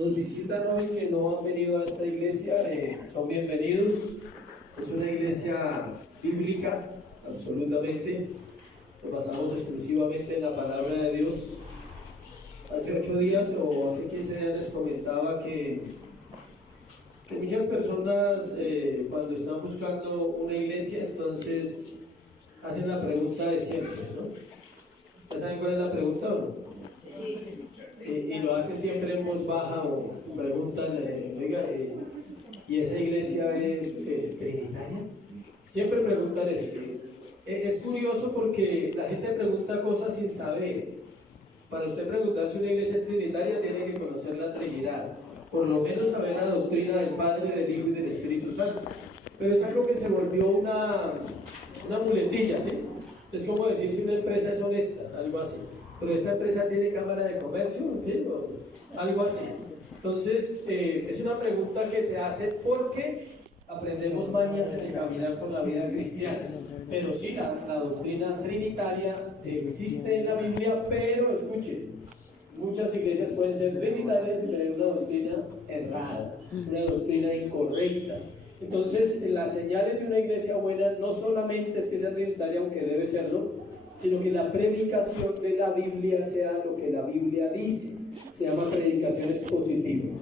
nos visitan hoy que no han venido a esta iglesia, son bienvenidos. Es una iglesia bíblica, absolutamente. Nos basamos exclusivamente en la palabra de Dios. Hace 8 días o hace 15 días les comentaba que muchas personas cuando están buscando una iglesia, entonces hacen la pregunta de siempre, ¿no? ¿Ya saben cuál es la pregunta o no? Sí. Y lo hacen siempre en voz baja o preguntan, oiga, ¿y esa iglesia es trinitaria? Siempre preguntan eso. Es curioso porque la gente pregunta cosas sin saber. Para usted preguntar si una iglesia es trinitaria, tiene que conocer la Trinidad, por lo menos saber la doctrina del Padre, del Hijo y del Espíritu Santo. Pero es algo que se volvió una muletilla, ¿sí? Es como decir si una empresa es honesta, algo así. Pero esta empresa tiene cámara de comercio, ¿sí? O algo así. Entonces, es una pregunta que se hace porque aprendemos mañas en el caminar por la vida cristiana. Pero sí, la doctrina trinitaria existe en la Biblia, pero escuchen, muchas iglesias pueden ser trinitarias y tener una doctrina errada, una doctrina incorrecta. Entonces, las señales de una iglesia buena no solamente es que sea trinitaria, aunque debe serlo, sino que la predicación de la Biblia sea lo que la Biblia dice. Se llama predicación expositiva.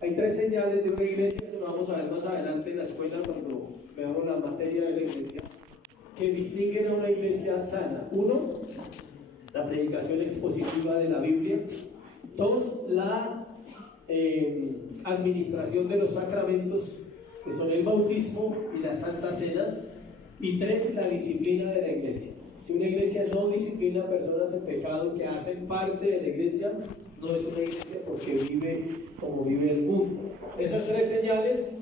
Hay 3 señales de una iglesia que vamos a ver más adelante en la escuela cuando veamos la materia de la iglesia, que distinguen a una iglesia sana. 1, la predicación expositiva de la Biblia. 2, la administración de los sacramentos, que son el bautismo y la Santa Cena. Y 3, la disciplina de la iglesia. Si una iglesia no disciplina a personas en pecado que hacen parte de la iglesia, no es una iglesia porque vive como vive el mundo. Esas 3 señales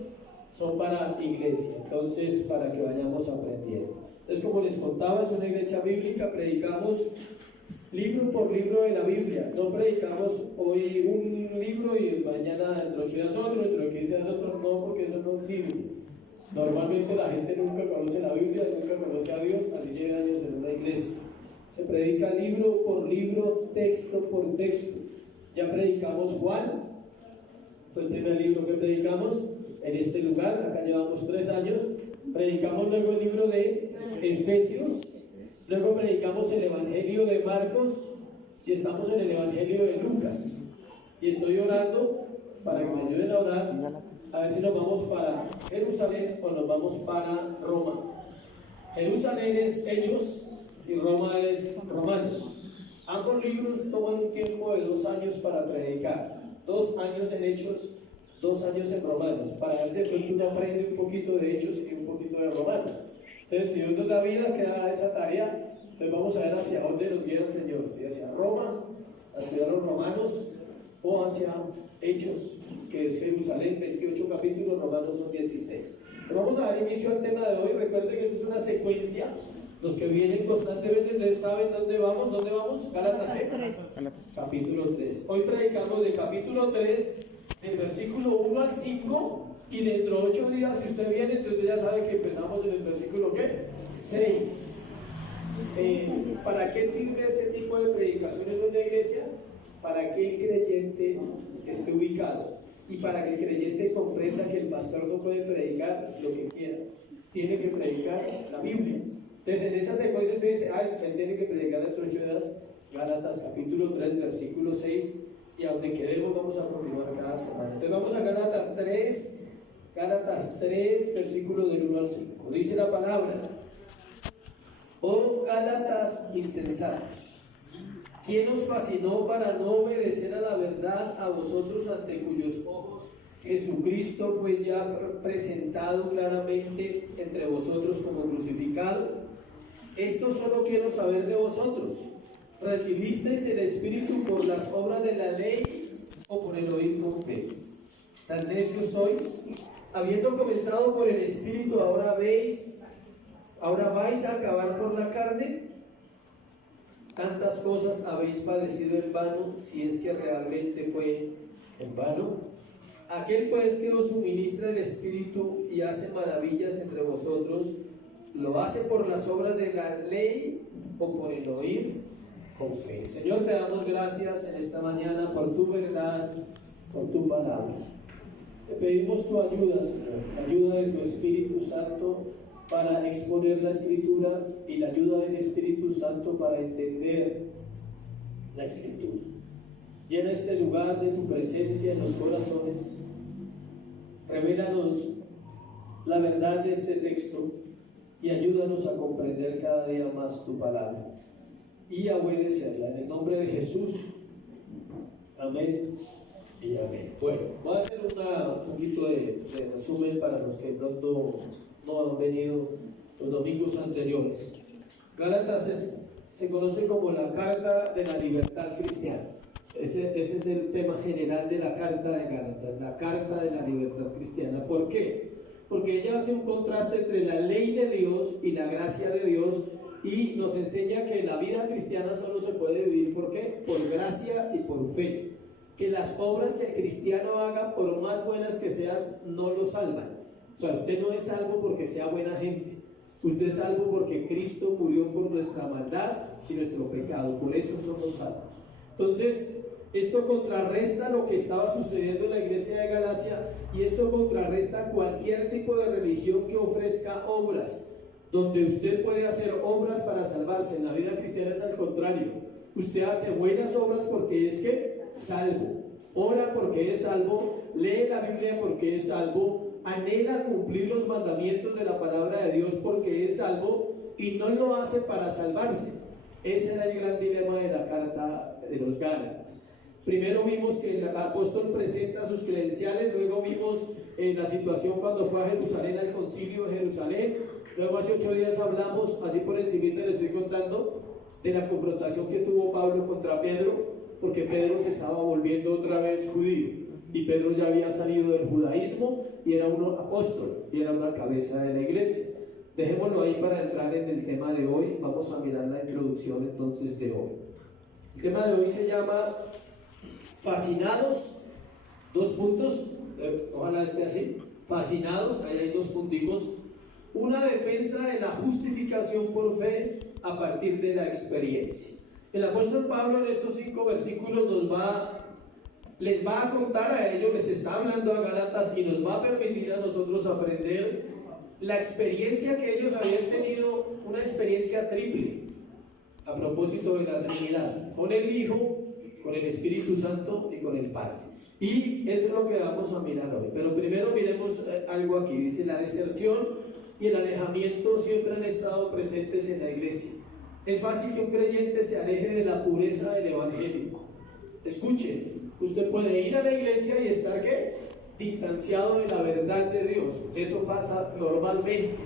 son para iglesia, entonces para que vayamos aprendiendo. Entonces, como les contaba, es una iglesia bíblica, predicamos libro por libro de la Biblia. No predicamos hoy un libro y mañana, dentro de 8 días otro, dentro de 15 días otro, no, porque eso no sirve. Normalmente la gente nunca conoce la Biblia, nunca conoce a Dios, así llevan años en una iglesia. Se predica libro por libro, texto por texto. Ya predicamos Juan, fue el primer libro que predicamos en este lugar, acá llevamos 3 años. Predicamos luego el libro de Efesios, luego predicamos el Evangelio de Marcos y estamos en el Evangelio de Lucas. Y estoy orando para que me ayuden a orar, a ver si nos vamos para Jerusalén o nos vamos para Roma. Jerusalén es Hechos y Roma es Romanos. Ambos libros toman un tiempo de 2 años para predicar, 2 años en Hechos, 2 años en Romanos, para ver si de pronto uno aprende un poquito de Hechos y un poquito de Romanos. Entonces, si Dios nos da vida, queda esa tarea. Entonces vamos a ver hacia dónde nos guía el Señor, si hacia Roma, hacia los Romanos, o hacia Hechos, que es Jerusalén, 28 capítulos, Romanos son 16. Pero vamos a dar inicio al tema de hoy. Recuerden que esto es una secuencia. Los que vienen constantemente, ¿ustedes saben dónde vamos? ¿Dónde vamos? Gálatas 3. Capítulo 3. Hoy predicamos del capítulo 3, del versículo 1 al 5, y dentro de 8 días, si usted viene, entonces ya sabe que empezamos en el versículo ¿qué? 6. ¿Para qué sirve ese tipo de predicación en una iglesia? Para que el creyente esté ubicado y para que el creyente comprenda que el pastor no puede predicar lo que quiera, tiene que predicar la Biblia. Entonces, en esa secuencia usted dice, él tiene que predicar dentro de 8 días, Gálatas capítulo 3, versículo 6, y a donde queremos vamos a continuar cada semana. Entonces vamos a Gálatas 3, versículo del 1 al 5. Dice la palabra: oh Gálatas insensatos, ¿quién os fascinó para no obedecer a la verdad, a vosotros ante cuyos ojos Jesucristo fue ya presentado claramente entre vosotros como crucificado? Esto solo quiero saber de vosotros: ¿recibisteis el Espíritu por las obras de la ley o por el oír con fe? ¿Tan necios sois? Habiendo comenzado por el Espíritu, ahora vais a acabar por la carne. Tantas cosas habéis padecido en vano, si es que realmente fue en vano. Aquel pues que os suministra el Espíritu y hace maravillas entre vosotros, ¿lo hace por las obras de la ley o por el oír con fe? Señor, te damos gracias en esta mañana por tu verdad, por tu palabra. Te pedimos tu ayuda, Señor, la ayuda de tu Espíritu Santo para exponer la Escritura y la ayuda del Espíritu Santo para entender la Escritura. Llena este lugar de tu presencia en los corazones. Revélanos la verdad de este texto y ayúdanos a comprender cada día más tu palabra y a obedecerla. En el nombre de Jesús. Amén y amén. Bueno, voy a hacer un poquito de resumen para los que pronto no han venido los domingos anteriores. Gálatas se conoce como la carta de la libertad cristiana. Ese es el tema general de la carta de Gálatas, la carta de la libertad cristiana. ¿Por qué? Porque ella hace un contraste entre la ley de Dios y la gracia de Dios, y nos enseña que la vida cristiana solo se puede vivir, ¿por qué? Por gracia y por fe. Que las obras que el cristiano haga, por más buenas que seas, no lo salvan. O sea, usted no es salvo porque sea buena gente. Usted es salvo porque Cristo murió por nuestra maldad y nuestro pecado. Por eso somos salvos. Entonces, esto contrarresta lo que estaba sucediendo en la iglesia de Galacia, y esto contrarresta cualquier tipo de religión que ofrezca obras, donde usted puede hacer obras para salvarse. En la vida cristiana es al contrario. Usted hace buenas obras porque es que salvo, ora porque es salvo, lee la Biblia porque es salvo, anhela cumplir los mandamientos de la palabra de Dios porque es salvo, y no lo hace para salvarse. Ese era el gran dilema de la carta de los Gálatas. Primero vimos que el apóstol presenta sus credenciales, luego vimos la situación cuando fue a Jerusalén, al concilio de Jerusalén. Luego hace 8 días hablamos, así por encima les estoy contando, de la confrontación que tuvo Pablo contra Pedro, porque Pedro se estaba volviendo otra vez judío, y Pedro ya había salido del judaísmo y era un apóstol y era una cabeza de la iglesia. Dejémoslo ahí para entrar en el tema de hoy. Vamos a mirar la introducción entonces de hoy. El tema de hoy se llama fascinados, 2 puntos, ojalá esté así, fascinados, ahí hay 2 punticos, una defensa de la justificación por fe a partir de la experiencia. El apóstol Pablo en estos 5 versículos les va a contar a ellos, les está hablando a Gálatas, y nos va a permitir a nosotros aprender la experiencia que ellos habían tenido, una experiencia triple, a propósito de la Trinidad, con el Hijo, con el Espíritu Santo y con el Padre. Y eso es lo que vamos a mirar hoy. Pero primero miremos algo aquí. Dice: la deserción y el alejamiento siempre han estado presentes en la iglesia. Es fácil que un creyente se aleje de la pureza del Evangelio. Escuche, usted puede ir a la iglesia y estar ¿qué? Distanciado de la verdad de Dios. Eso pasa normalmente.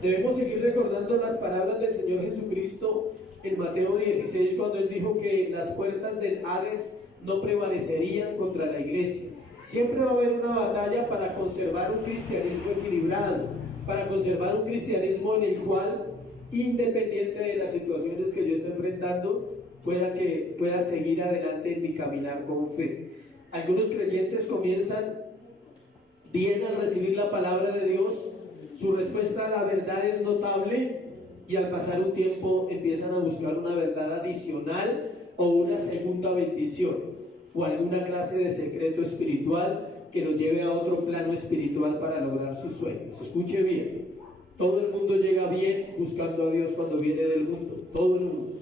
Debemos seguir recordando las palabras del Señor Jesucristo en Mateo 16, cuando Él dijo que las puertas del Hades no prevalecerían contra la iglesia. Siempre va a haber una batalla para conservar un cristianismo equilibrado, para conservar un cristianismo en el cual, independiente de las situaciones que yo esté enfrentando, pueda seguir adelante en mi caminar con fe. Algunos creyentes comienzan bien al recibir la palabra de Dios, su respuesta a la verdad es notable, y al pasar un tiempo empiezan a buscar una verdad adicional o una segunda bendición o alguna clase de secreto espiritual que lo lleve a otro plano espiritual para lograr sus sueños. Escuche bien, todo el mundo llega bien buscando a Dios cuando viene del mundo, todo el mundo.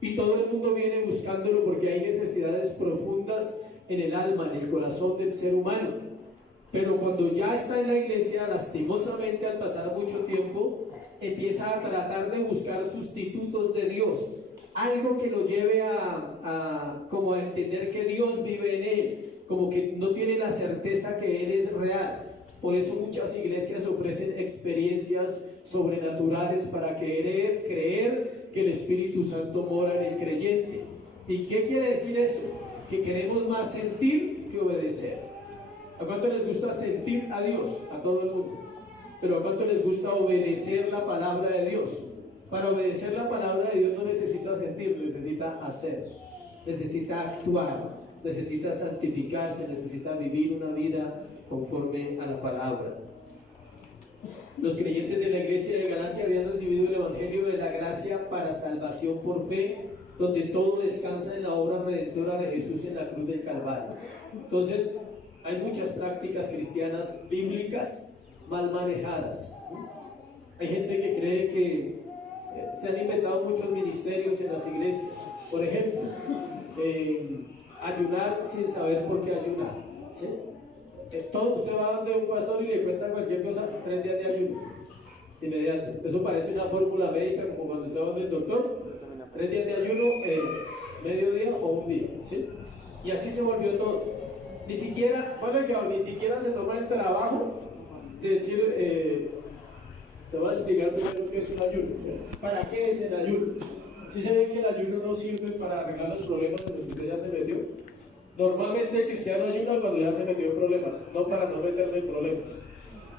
Y todo el mundo viene buscándolo porque hay necesidades profundas en el alma, en el corazón del ser humano. Pero cuando ya está en la iglesia, lastimosamente, al pasar mucho tiempo, empieza a tratar de buscar sustitutos de Dios, algo que lo lleve como a entender que Dios vive en él, como que no tiene la certeza que Él es real. Por eso muchas iglesias ofrecen experiencias sobrenaturales para creer que el Espíritu Santo mora en el creyente. ¿Y qué quiere decir eso? Que queremos más sentir que obedecer. ¿A cuánto les gusta sentir a Dios? A todo el mundo. Pero ¿a cuánto les gusta obedecer la palabra de Dios? Para obedecer la palabra de Dios no necesita sentir, necesita hacer, necesita actuar, necesita santificarse, necesita vivir una vida conforme a la palabra. Los creyentes de la iglesia de Galacia habían recibido el evangelio de la gracia para salvación por fe, donde todo descansa en la obra redentora de Jesús en la cruz del Calvario. Entonces, hay muchas prácticas cristianas bíblicas mal manejadas. Hay gente que cree que se han inventado muchos ministerios en las iglesias. Por ejemplo, ayunar sin saber por qué ayunar, ¿sí? Usted va donde un pastor y le cuenta cualquier cosa, 3 días de ayuno, inmediato. Eso parece una fórmula médica, como cuando usted va donde el doctor, 3 días de ayuno, mediodía o un día, ¿sí? Y así se volvió todo. Ni siquiera, ni siquiera se toma el trabajo de decir, te voy a explicar primero qué es un ayuno. ¿Para qué es el ayuno? Si se ve que el ayuno no sirve para arreglar los problemas en los que usted ya se metió. Normalmente el cristiano ayuna cuando ya se metió en problemas, no para no meterse en problemas.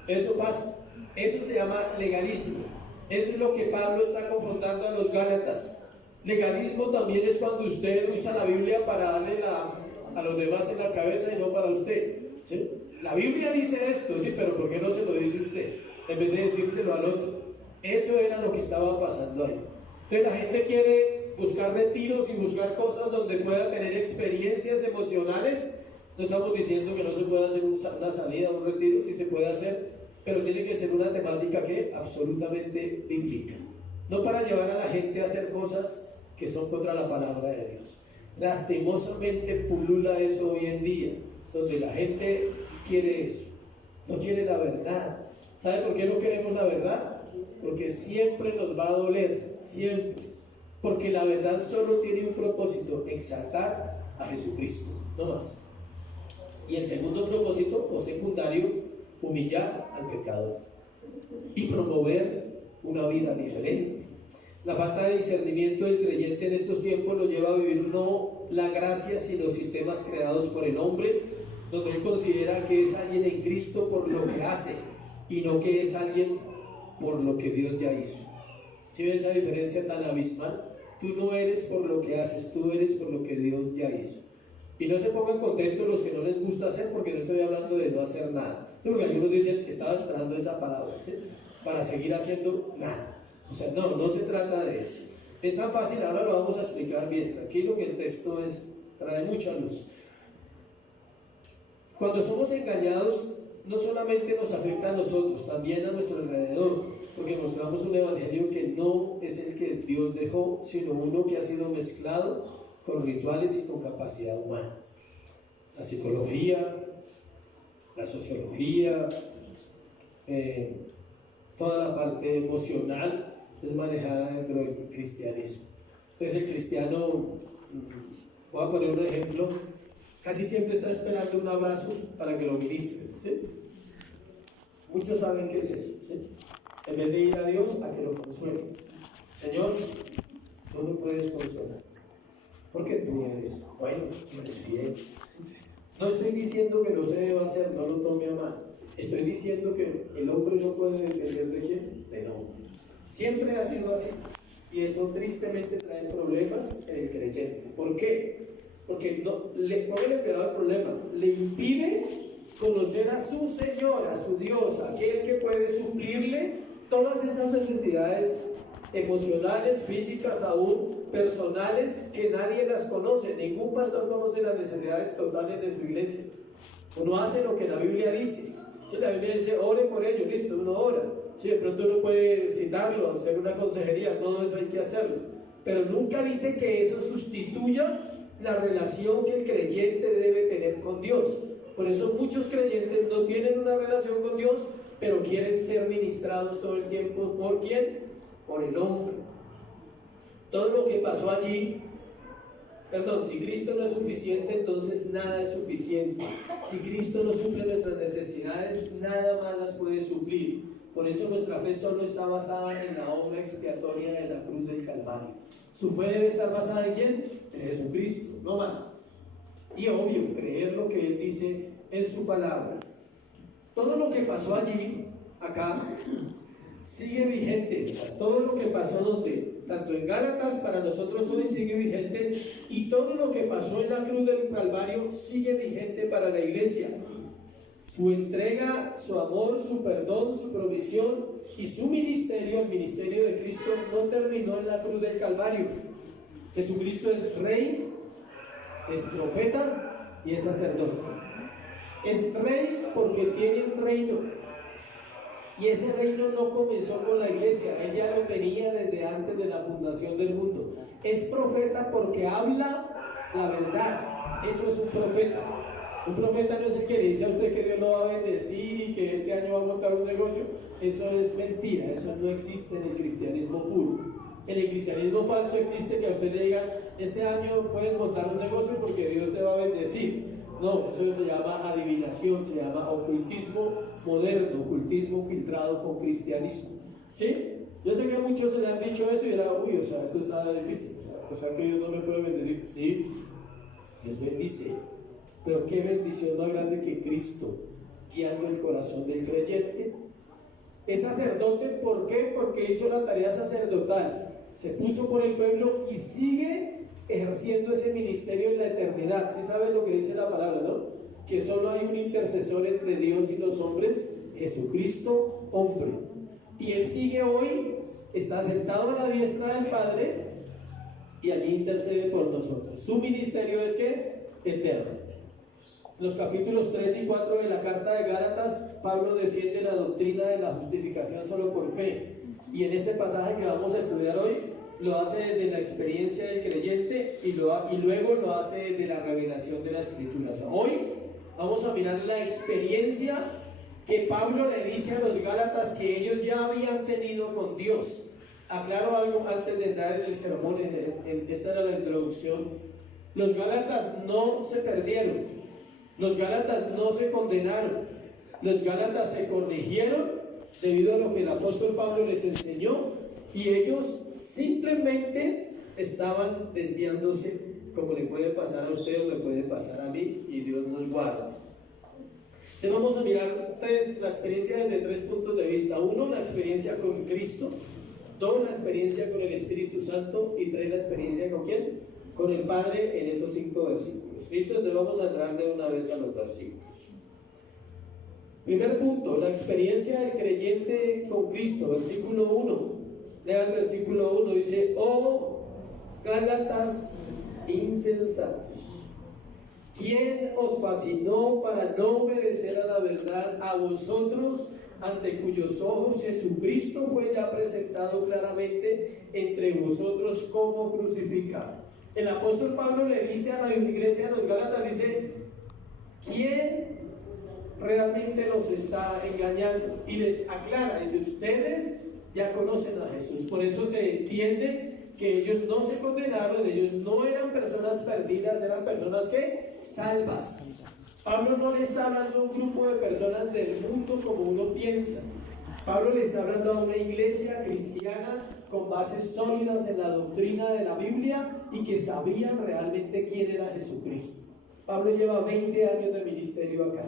Eso pasa. Eso se llama legalismo. Eso es lo que Pablo está confrontando a los Gálatas. Legalismo también es cuando usted usa la Biblia para darle a los demás en la cabeza y no para usted, ¿sí? La Biblia dice esto, sí, pero ¿por qué no se lo dice usted? En vez de decírselo al otro. Eso era lo que estaba pasando ahí. Entonces la gente quiere buscar retiros y buscar cosas donde pueda tener experiencias emocionales. No estamos diciendo que no se pueda hacer una salida, un retiro, sí se puede hacer, pero tiene que ser una temática que absolutamente bíblica. No para llevar a la gente a hacer cosas que son contra la palabra de Dios. Lastimosamente pulula eso hoy en día, donde la gente quiere eso, no quiere la verdad. ¿Sabe por qué no queremos la verdad? Porque siempre nos va a doler, siempre. Porque la verdad solo tiene un propósito: exaltar a Jesucristo, no más. Y el segundo propósito o secundario, humillar al pecador y promover una vida diferente. La falta de discernimiento del creyente en estos tiempos lo lleva a vivir no la gracia, sino sistemas creados por el hombre, donde él considera que es alguien en Cristo por lo que hace y no que es alguien por lo que Dios ya hizo. ¿Sí ves esa diferencia tan abismal? Tú no eres por lo que haces, tú eres por lo que Dios ya hizo. Y no se pongan contentos los que no les gusta hacer, porque no estoy hablando de no hacer nada. ¿Sí? Porque algunos dicen, estaba esperando esa palabra, ¿sí?, para seguir haciendo nada. O sea, no se trata de eso. Es tan fácil, ahora lo vamos a explicar bien. Tranquilo, que el texto trae mucha luz. Cuando somos engañados, no solamente nos afecta a nosotros, también a nuestro alrededor, porque mostramos un evangelio que no es el que Dios dejó, sino uno que ha sido mezclado con rituales y con capacidad humana. La psicología, la sociología, toda la parte emocional es manejada dentro del cristianismo. Entonces el cristiano, voy a poner un ejemplo, casi siempre está esperando un abrazo para que lo ministren, ¿sí? Muchos saben qué es eso, ¿sí? En vez de ir a Dios a que lo consuele. Señor, tú me puedes consolar, porque tú eres bueno, tú eres fiel. No estoy diciendo que no se deba hacer, no lo tome a mal. Estoy diciendo que el hombre no puede depender de quién, del hombre. Siempre ha sido así. Y eso tristemente trae problemas en el creyente. ¿Por qué? Porque póngale cuidado al problema. Le impide conocer a su Señor, a su Dios, aquel que puede suplirle todas esas necesidades emocionales, físicas, aún personales, que nadie las conoce. Ningún pastor conoce las necesidades totales de su iglesia. Uno hace lo que la Biblia dice. Si la Biblia dice, ore por ellos, listo, uno ora. Si de pronto uno puede citarlo, hacer una consejería, todo eso hay que hacerlo. Pero nunca dice que eso sustituya la relación que el creyente debe tener con Dios. Por eso muchos creyentes no tienen una relación con Dios, pero quieren ser ministrados todo el tiempo. ¿Por quién? Por el hombre. Todo lo que pasó allí, si Cristo no es suficiente, entonces nada es suficiente. Si Cristo no suple nuestras necesidades, nada más las puede suplir. Por eso nuestra fe solo está basada en la obra expiatoria de la cruz del Calvario. Su fe debe estar basada en ¿quién? En Jesucristo, no más. Y obvio, creer lo que Él dice en su palabra. Todo lo que pasó allí, acá, sigue vigente. O sea, todo lo que pasó donde, tanto en Gálatas, para nosotros hoy sigue vigente, y todo lo que pasó en la cruz del Calvario sigue vigente para la iglesia. Su entrega, su amor, su perdón, su provisión y su ministerio, el ministerio de Cristo, no terminó en la cruz del Calvario. Jesucristo es rey, es profeta y es sacerdote. Es rey porque tiene un reino. Y ese reino no comenzó con la iglesia, él ya lo tenía desde antes de la fundación del mundo. Es profeta porque habla la verdad. Eso es un profeta. Un profeta no es el que le dice a usted que Dios lo va a bendecir y que este año va a montar un negocio. Eso es mentira, eso no existe en el cristianismo puro. En el cristianismo falso existe que a usted le digan, este año puedes montar un negocio porque Dios te va a bendecir. No, eso se llama adivinación, se llama ocultismo moderno, ocultismo filtrado con cristianismo. ¿Sí? Yo sé que muchos se le han dicho eso y era, uy, o sea, esto está difícil, o sea que Dios no me puede bendecir. Sí, Dios bendice, pero qué bendición más grande que Cristo guiando el corazón del creyente. Es sacerdote, ¿por qué? Porque hizo la tarea sacerdotal, se puso por el pueblo y sigue ejerciendo ese ministerio en la eternidad. ¿Sí saben lo que dice la palabra, no? Que solo hay un intercesor entre Dios y los hombres, Jesucristo, hombre. Y Él sigue hoy, está sentado a la diestra del Padre y allí intercede por nosotros. Su ministerio es que eterno. En los capítulos 3 y 4 de la carta de Gálatas, Pablo defiende la doctrina de la justificación solo por fe. Y en este pasaje que vamos a estudiar hoy, lo hace desde la experiencia del creyente y luego lo hace desde la revelación de la Escritura. O sea, hoy vamos a mirar la experiencia que Pablo le dice a los Gálatas que ellos ya habían tenido con Dios. Aclaro algo antes de entrar en el sermón, esta era la introducción. Los Gálatas no se perdieron, los Gálatas no se condenaron, los Gálatas se corrigieron debido a lo que el apóstol Pablo les enseñó y ellos simplemente estaban desviándose, como le puede pasar a usted o le puede pasar a mí, y Dios nos guarda. Entonces vamos a mirar la experiencia desde 3 puntos de vista. 1, la experiencia con Cristo. 2, la experiencia con el Espíritu Santo. Y 3, la experiencia con ¿quién? Con el Padre en esos 5 versículos. ¿Listo? Entonces vamos a entrar de una vez a los versículos. Primer punto, la experiencia del creyente con Cristo. Versículo 1. Lea el versículo 1, dice: oh Gálatas insensatos, ¿quién os fascinó para no obedecer a la verdad, a vosotros ante cuyos ojos Jesucristo fue ya presentado claramente entre vosotros como crucificado? El apóstol Pablo le dice a la iglesia de los Gálatas, dice: ¿quién realmente los está engañando? Y les aclara, dice: ustedes ya conocen a Jesús. Por eso se entiende que ellos no se condenaron, ellos no eran personas perdidas, eran personas que salvas. Pablo no le está hablando a un grupo de personas del mundo como uno piensa. Pablo le está hablando a una iglesia cristiana con bases sólidas en la doctrina de la Biblia y que sabían realmente quién era Jesucristo. Pablo lleva 20 años de ministerio acá.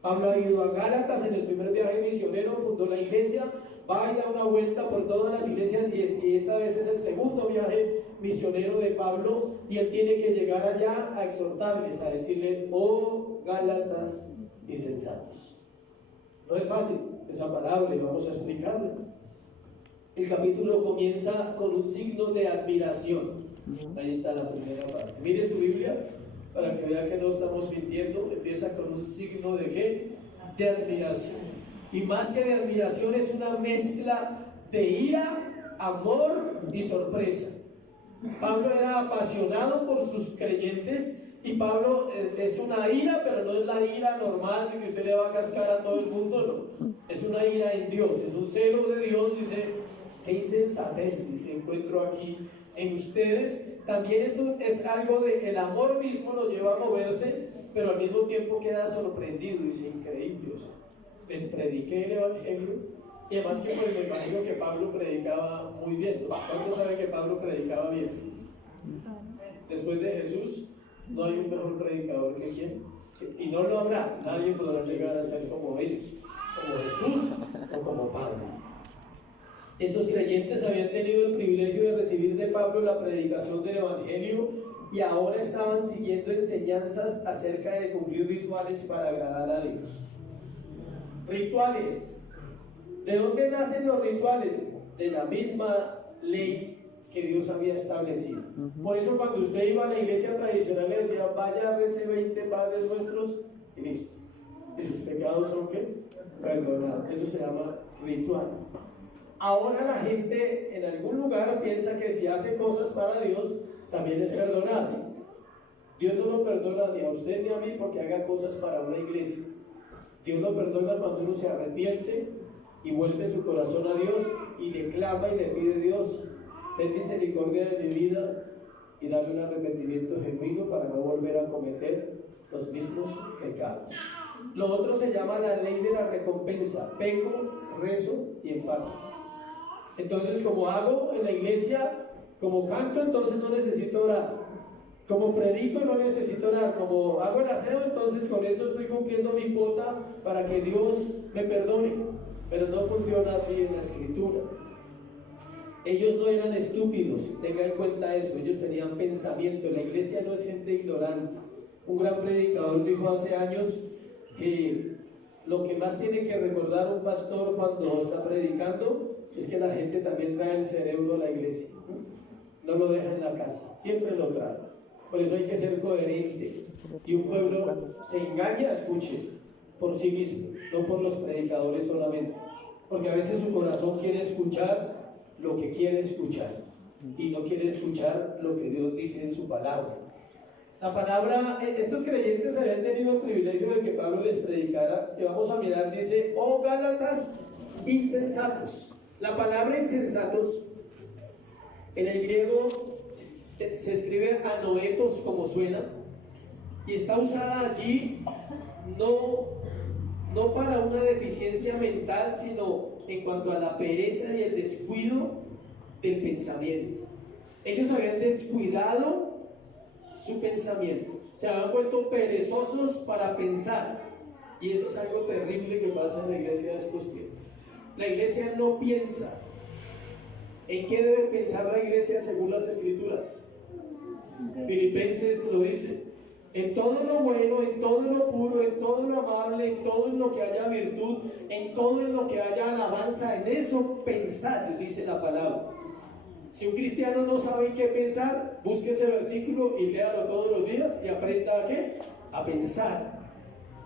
Pablo ha ido a Gálatas en el primer viaje misionero, fundó la iglesia, va y da una vuelta por todas las iglesias y esta vez es el segundo viaje misionero de Pablo y él tiene que llegar allá a exhortarles, a decirle: oh Gálatas insensatos. No es fácil esa palabra y vamos a explicarla. El capítulo comienza con un signo de admiración. Ahí está la primera parte. Mire su Biblia para que vea que no estamos mintiendo. Empieza con un signo de ¿qué? De admiración. Y más que de admiración, es una mezcla de ira, amor y sorpresa. Pablo era apasionado por sus creyentes y Pablo es una ira, pero no es la ira normal de que usted le va a cascar a todo el mundo, no. Es una ira en Dios, es un celo de Dios. Dice: qué insensatez, dice, encuentro aquí en ustedes. También eso es algo de el amor mismo lo lleva a moverse, pero al mismo tiempo queda sorprendido. Dice: increíble, o sea, les prediqué el evangelio. Y además que pues me imagino que Pablo predicaba muy bien. ¿Cuántos saben que Pablo predicaba bien? Después de Jesús no hay un mejor predicador que quién, y no lo habrá. Nadie podrá llegar a ser como ellos, como Jesús o como Pablo. Estos creyentes habían tenido el privilegio de recibir de Pablo la predicación del evangelio y ahora estaban siguiendo enseñanzas acerca de cumplir rituales para agradar a Dios. Rituales. ¿De dónde nacen los rituales? De la misma ley que Dios había establecido. Por eso cuando usted iba a la iglesia tradicional le decía, vaya, rece 20 Padres Nuestros y listo. Y sus pecados son ¿qué? Perdonados. Eso se llama ritual. Ahora la gente en algún lugar piensa que si hace cosas para Dios también es perdonado. Dios no lo perdona ni a usted ni a mí porque haga cosas para una iglesia. Dios lo perdona cuando uno se arrepiente y vuelve su corazón a Dios y le clama y le pide a Dios, ten misericordia de mi vida y dame un arrepentimiento genuino para no volver a cometer los mismos pecados. Lo otro se llama la ley de la recompensa: peco, rezo y empato. Entonces, como hago en la iglesia, como canto, entonces no necesito orar. Como predico, no necesito orar. Como hago el aseo, entonces con eso estoy cumpliendo mi cuota para que Dios me perdone. Pero no funciona así en la Escritura. Ellos no eran estúpidos, tenga en cuenta eso. Ellos tenían pensamiento. La iglesia no es gente ignorante. Un gran predicador dijo hace años que lo que más tiene que recordar un pastor cuando está predicando es que la gente también trae el cerebro a la iglesia. No lo deja en la casa, siempre lo trae. Por eso hay que ser coherente. Y un pueblo se engaña, escuche, por sí mismo, no por los predicadores solamente. Porque a veces su corazón quiere escuchar lo que quiere escuchar y no quiere escuchar lo que Dios dice en su palabra. La palabra, estos creyentes habían tenido el privilegio de que Pablo les predicara, que vamos a mirar, dice, oh Gálatas insensatos. La palabra insensatos en el griego se escribe anoetos, como suena, y está usada allí no para una deficiencia mental, sino en cuanto a la pereza y el descuido del pensamiento. Ellos habían descuidado su pensamiento, se habían vuelto perezosos para pensar, y eso es algo terrible que pasa en la iglesia de estos tiempos. La iglesia no piensa. ¿En qué debe pensar la iglesia según las Escrituras? Filipenses lo dice: en todo lo bueno, en todo lo puro, en todo lo amable, en todo en lo que haya virtud, en todo en lo que haya alabanza, en eso pensad, dice la palabra. Si un cristiano no sabe en qué pensar, busque ese versículo y léalo todos los días y aprenda a ¿qué? A pensar.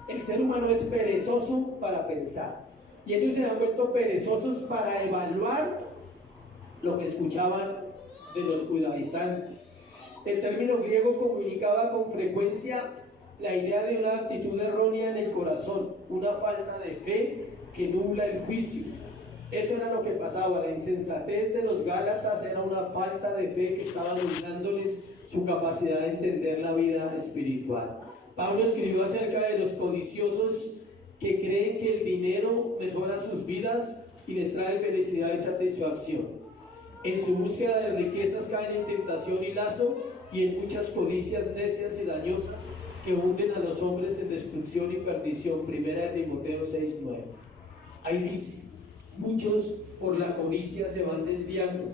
El ser humano es perezoso para pensar, y ellos se han vuelto perezosos para evaluar lo que escuchaban de los judaizantes. El término griego comunicaba con frecuencia la idea de una actitud errónea en el corazón, una falta de fe que nubla el juicio. Eso era lo que pasaba. La insensatez de los Gálatas era una falta de fe que estaba nublándoles su capacidad de entender la vida espiritual. Pablo escribió acerca de los codiciosos que creen que el dinero mejora sus vidas y les trae felicidad y satisfacción. En su búsqueda de riquezas caen en tentación y lazo, y en muchas codicias necias y dañosas que hunden a los hombres en destrucción y perdición. Primera de Timoteo 6:9. Ahí dice, muchos por la codicia se van desviando.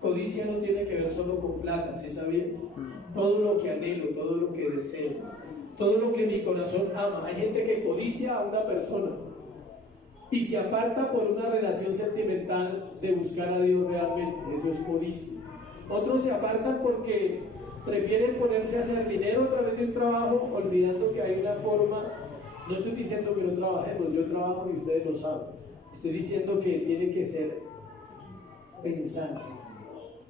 Codicia no tiene que ver solo con plata, ¿sí sabían? Todo lo que anhelo, todo lo que deseo, todo lo que mi corazón ama. Hay gente que codicia a una persona y se aparta por una relación sentimental de buscar a Dios realmente. Eso es codicia. Otros se apartan porque prefieren ponerse a hacer dinero a través de un trabajo, olvidando que hay una forma. No estoy diciendo que no trabajemos, yo trabajo y ustedes lo saben. Estoy diciendo que tiene que ser pensando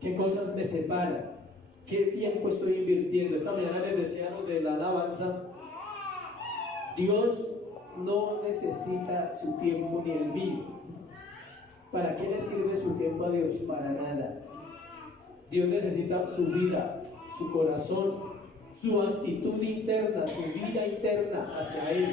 qué cosas me separan, qué tiempo estoy invirtiendo. Esta mañana les decía los de la alabanza, Dios no necesita su tiempo ni el mío. ¿Para qué le sirve su tiempo a Dios? Para nada. Dios necesita su vida, su corazón, su actitud interna, su vida interna hacia Él,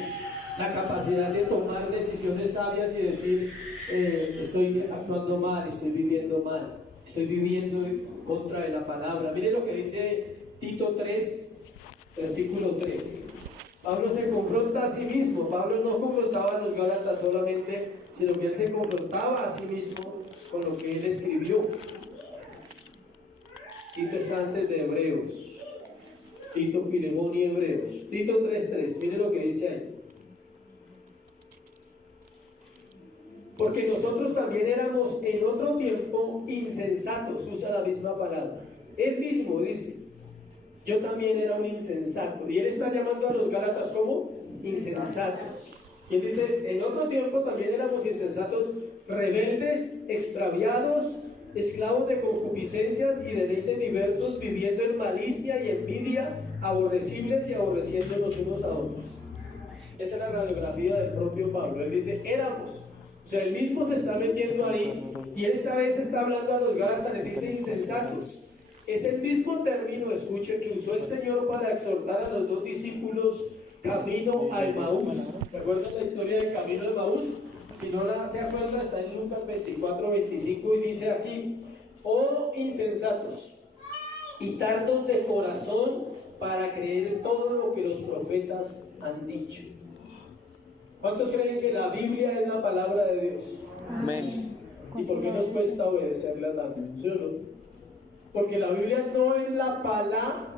la capacidad de tomar decisiones sabias y decir, estoy actuando mal, estoy viviendo mal, estoy viviendo en contra de la palabra. Mire lo que dice Tito 3, versículo 3. Pablo se confronta a sí mismo. Pablo no confrontaba a los Gálatas solamente, sino que él se confrontaba a sí mismo con lo que él escribió. Tito está antes de Hebreos. Tito, Filemón y Hebreos. Tito 3:3, mire lo que dice ahí. Porque nosotros también éramos en otro tiempo insensatos, usa la misma palabra. Él mismo dice, yo también era un insensato. Y él está llamando a los Gálatas como insensatos. Y él dice, en otro tiempo también éramos insensatos, rebeldes, extraviados, esclavos de concupiscencias y deleites diversos, viviendo en malicia y envidia, aborrecibles y aborreciéndonos unos a otros. Esa es la radiografía del propio Pablo. Él dice, éramos. O sea, él mismo se está metiendo ahí, y él esta vez está hablando a los Gálatas, les dice insensatos. Es el mismo término, escuche, que usó el Señor para exhortar a los dos discípulos camino a Emaús. ¿Se acuerdan la historia del camino de Emaús? Si no se acuerdan, está en Lucas 24, 25 y dice aquí, oh insensatos y tardos de corazón para creer todo lo que los profetas han dicho. ¿Cuántos creen que la Biblia es la palabra de Dios? Amén. ¿Y por qué nos cuesta obedecerla tanto? ¿Sí o no? Porque la Biblia no es la palabra,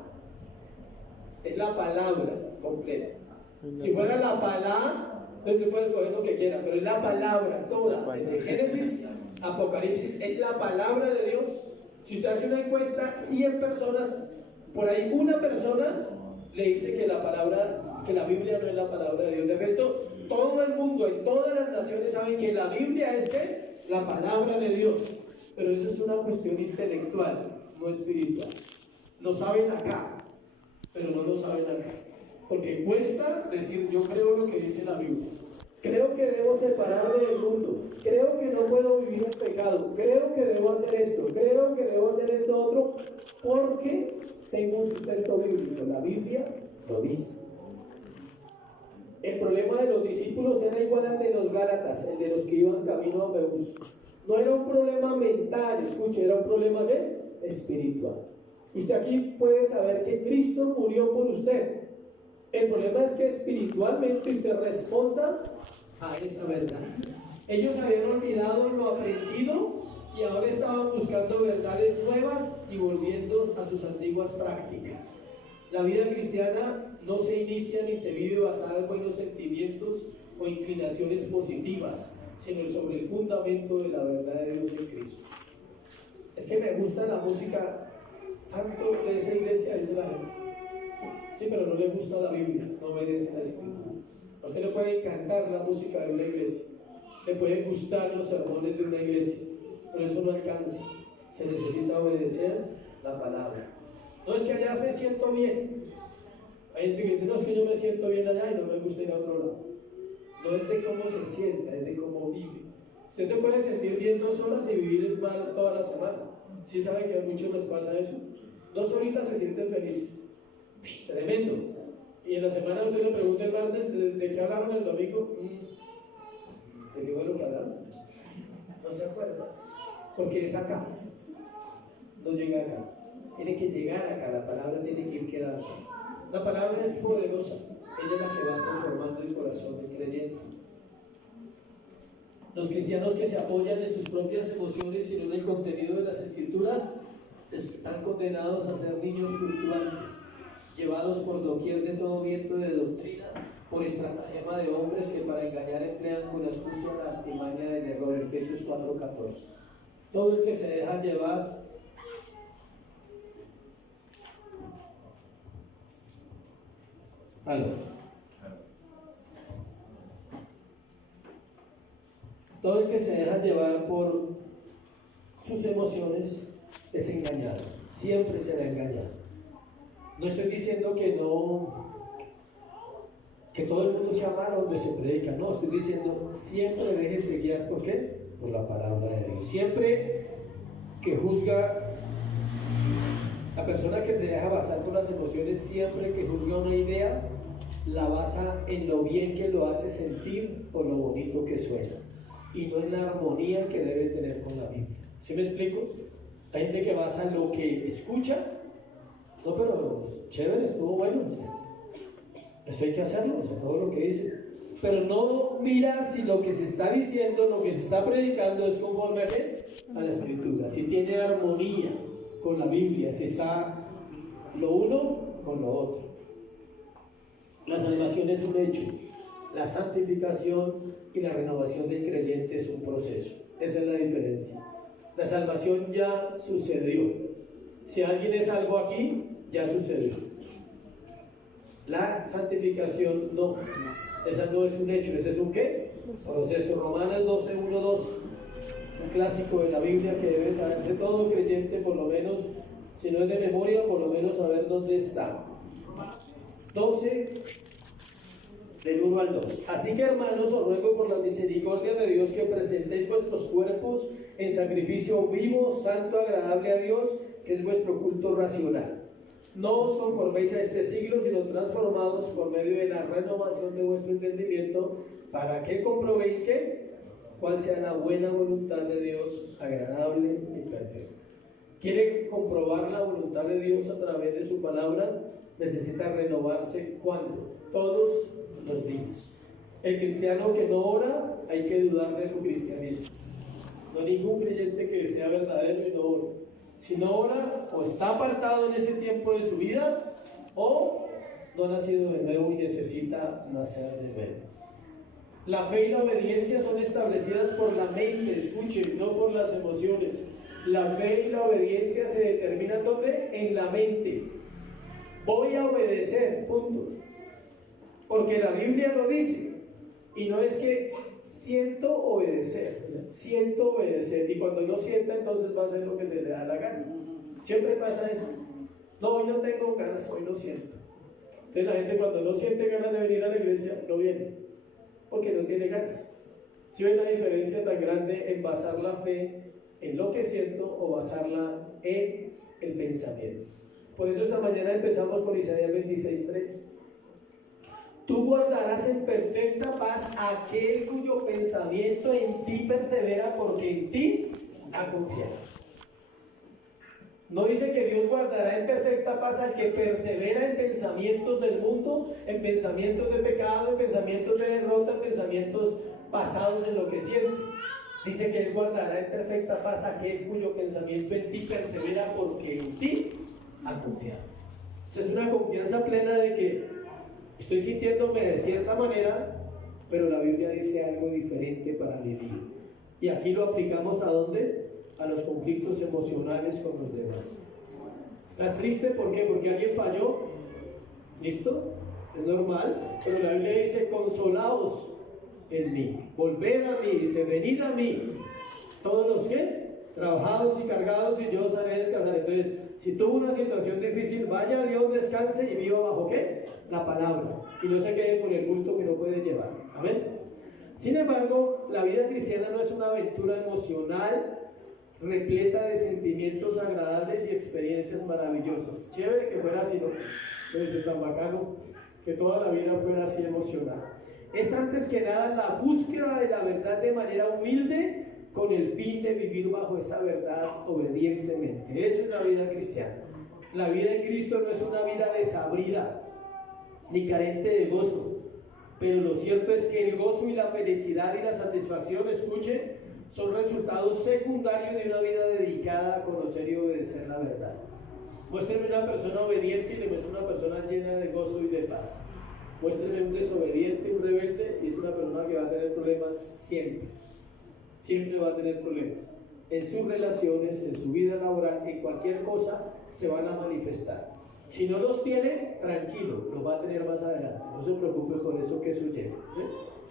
es la palabra completa. Si fuera la palabra, entonces se puede escoger lo que quiera, pero es la palabra toda, desde Génesis, Apocalipsis, es la palabra de Dios. Si usted hace una encuesta, 100 personas, por ahí una persona le dice que la Biblia no es la palabra de Dios. De resto, todo el mundo, en todas las naciones saben que la Biblia es la palabra de Dios. Pero eso es una cuestión intelectual, no espiritual. Lo saben acá, pero no lo saben acá. Porque cuesta decir, yo creo lo que dice la Biblia. Creo que debo separarme del mundo. Creo que no puedo vivir en pecado. Creo que debo hacer esto. Creo que debo hacer esto otro. Porque tengo un sustento bíblico. La Biblia lo dice. El problema de los discípulos era igual al de los Gálatas, el de los que iban camino a Emaús. No era un problema mental, escuche, era un problema espiritual. Usted aquí puede saber que Cristo murió por usted. El problema es que espiritualmente usted responda a esa verdad. Ellos habían olvidado lo aprendido y ahora estaban buscando verdades nuevas y volviendo a sus antiguas prácticas. La vida cristiana no se inicia ni se vive basada en buenos sentimientos o inclinaciones positivas, sino sobre el fundamento de la verdad de Dios en Cristo. Es que me gusta la música tanto de esa iglesia, dice la gente. Sí, pero no le gusta la Biblia, no obedece la Escritura. A usted le puede encantar la música de una iglesia, le pueden gustar los sermones de una iglesia, pero eso no alcanza. Se necesita obedecer la palabra. No es que allá me siento bien. Hay gente que dice, no, es que yo me siento bien allá y no me gusta ir a otro lado. No es de cómo se sienta, es de cómo vive. Usted se puede sentir bien 2 horas y vivir mal toda la semana. ¿Sí sabe que a muchos les pasa eso? 2 horitas se sienten felices. Tremendo. Y en la semana usted le pregunta el martes, ¿de qué hablaron el domingo? ¿De qué fue lo que hablaron? No se acuerda. Porque es acá. No llega acá. Tiene que llegar acá. La palabra tiene que ir quedando. La palabra es poderosa. Ella es la que va transformando el corazón del creyente. Los cristianos que se apoyan en sus propias emociones y no en el contenido de las Escrituras están condenados a ser niños fluctuantes, llevados por doquier de todo viento de doctrina, por estratagema de hombres que para engañar emplean con astucia la artimaña del error. Efesios 4:14. Todo el que se deja llevar todo el que se deja llevar por sus emociones es engañado, siempre será engañado. No estoy diciendo que todo el mundo sea malo donde se predica, no, estoy diciendo siempre déjese guiar. ¿Por qué? Por la palabra de Dios. Siempre que juzga, la persona que se deja basar por las emociones, siempre que juzga una idea, la basa en lo bien que lo hace sentir o lo bonito que suena, y no en la armonía que debe tener con la Biblia. ¿Sí me explico? Hay gente que basa en lo que escucha. No, pero chévere, estuvo bueno, o sea, eso hay que hacerlo, o sea, todo lo que dice, pero no mira si lo que se está diciendo, lo que se está predicando es conforme a la Escritura, si tiene armonía con la Biblia, si está lo uno con lo otro. La salvación es un hecho, La santificación y la renovación del creyente es un proceso. Esa es la diferencia. La salvación ya sucedió. Si alguien es salvo aquí, ya sucedió. La santificación no. Esa no es un hecho, ese es un ¿qué? Proceso. Romanos 12, 1, 2. Un clásico de la Biblia que debe saberse todo creyente, por lo menos, si no es de memoria, por lo menos saber dónde está. 12, del 1 al 2. Así que, hermanos, os ruego por la misericordia de Dios que presentéis vuestros cuerpos en sacrificio vivo, santo, agradable a Dios, que es vuestro culto racional. No os conforméis a este siglo, sino transformados por medio de la renovación de vuestro entendimiento, para que comprobéis cuál sea la buena voluntad de Dios, agradable y perfecta. ¿Quiere comprobar la voluntad de Dios a través de su palabra? Necesita renovarse. ¿Cuándo? Todos los días. El cristiano que no ora, hay que dudar de su cristianismo. No hay ningún creyente que sea verdadero y no ora. Si no ora, o está apartado en ese tiempo de su vida, o no ha nacido de nuevo y necesita nacer de nuevo. La fe y la obediencia son establecidas por la mente, escuchen, no por las emociones. La fe y la obediencia se determinan ¿dónde? En la mente. Voy a obedecer, punto. Porque la Biblia lo dice. Y no es que siento obedecer, y cuando no sienta, entonces va a hacer lo que se le da la gana. Siempre pasa eso. No, hoy no tengo ganas, hoy no siento. Entonces la gente cuando no siente ganas de venir a la iglesia, no viene, porque no tiene ganas. ¿Sí ven la diferencia tan grande en basar la fe en lo que siento o basarla en el pensamiento? Por eso esta mañana empezamos con Isaías 26:3. Tú guardarás en perfecta paz aquel cuyo pensamiento en ti persevera, porque en ti ha confiado. No dice que Dios guardará en perfecta paz al que persevera en pensamientos del mundo, en pensamientos de pecado, en pensamientos de derrota, en pensamientos basados en lo que siente. Dice que Él guardará en perfecta paz aquel cuyo pensamiento en ti persevera, porque en ti ha confiado. Es una confianza plena de que estoy sintiéndome de cierta manera, pero la Biblia dice algo diferente para mi vida. Y aquí lo aplicamos ¿a dónde? A los conflictos emocionales con los demás. ¿Estás triste? ¿Por qué? Porque alguien falló. ¿Listo? Es normal. Pero la Biblia dice: consolaos en mí. Volved a mí. Dice: venid a mí. Todos los que trabajados y cargados, y yo os haré descansar. Entonces, si tuvo una situación difícil, vaya a Dios, descanse y viva bajo ¿qué? La palabra. Y no se quede con el bulto que no puede llevar. Amén. Sin embargo, la vida cristiana no es una aventura emocional repleta de sentimientos agradables y experiencias maravillosas. Chévere que fuera así, ¿no? Debe ser tan bacano que toda la vida fuera así emocional. Es antes que nada la búsqueda de la verdad de manera humilde, con el fin de vivir bajo esa verdad obedientemente. Esa es la vida cristiana. La vida en Cristo no es una vida desabrida ni carente de gozo, pero lo cierto es que el gozo y la felicidad y la satisfacción, escuchen, son resultados secundarios de una vida dedicada a conocer y obedecer la verdad. Muéstreme una persona obediente y le muestre una persona llena de gozo y de paz. Muéstreme un desobediente, un rebelde, y es una persona que va a tener problemas siempre. Siempre va a tener problemas. En sus relaciones, en su vida laboral, en cualquier cosa se van a manifestar. Si no los tiene, tranquilo, los va a tener más adelante. No se preocupe por eso que eso llega, ¿sí?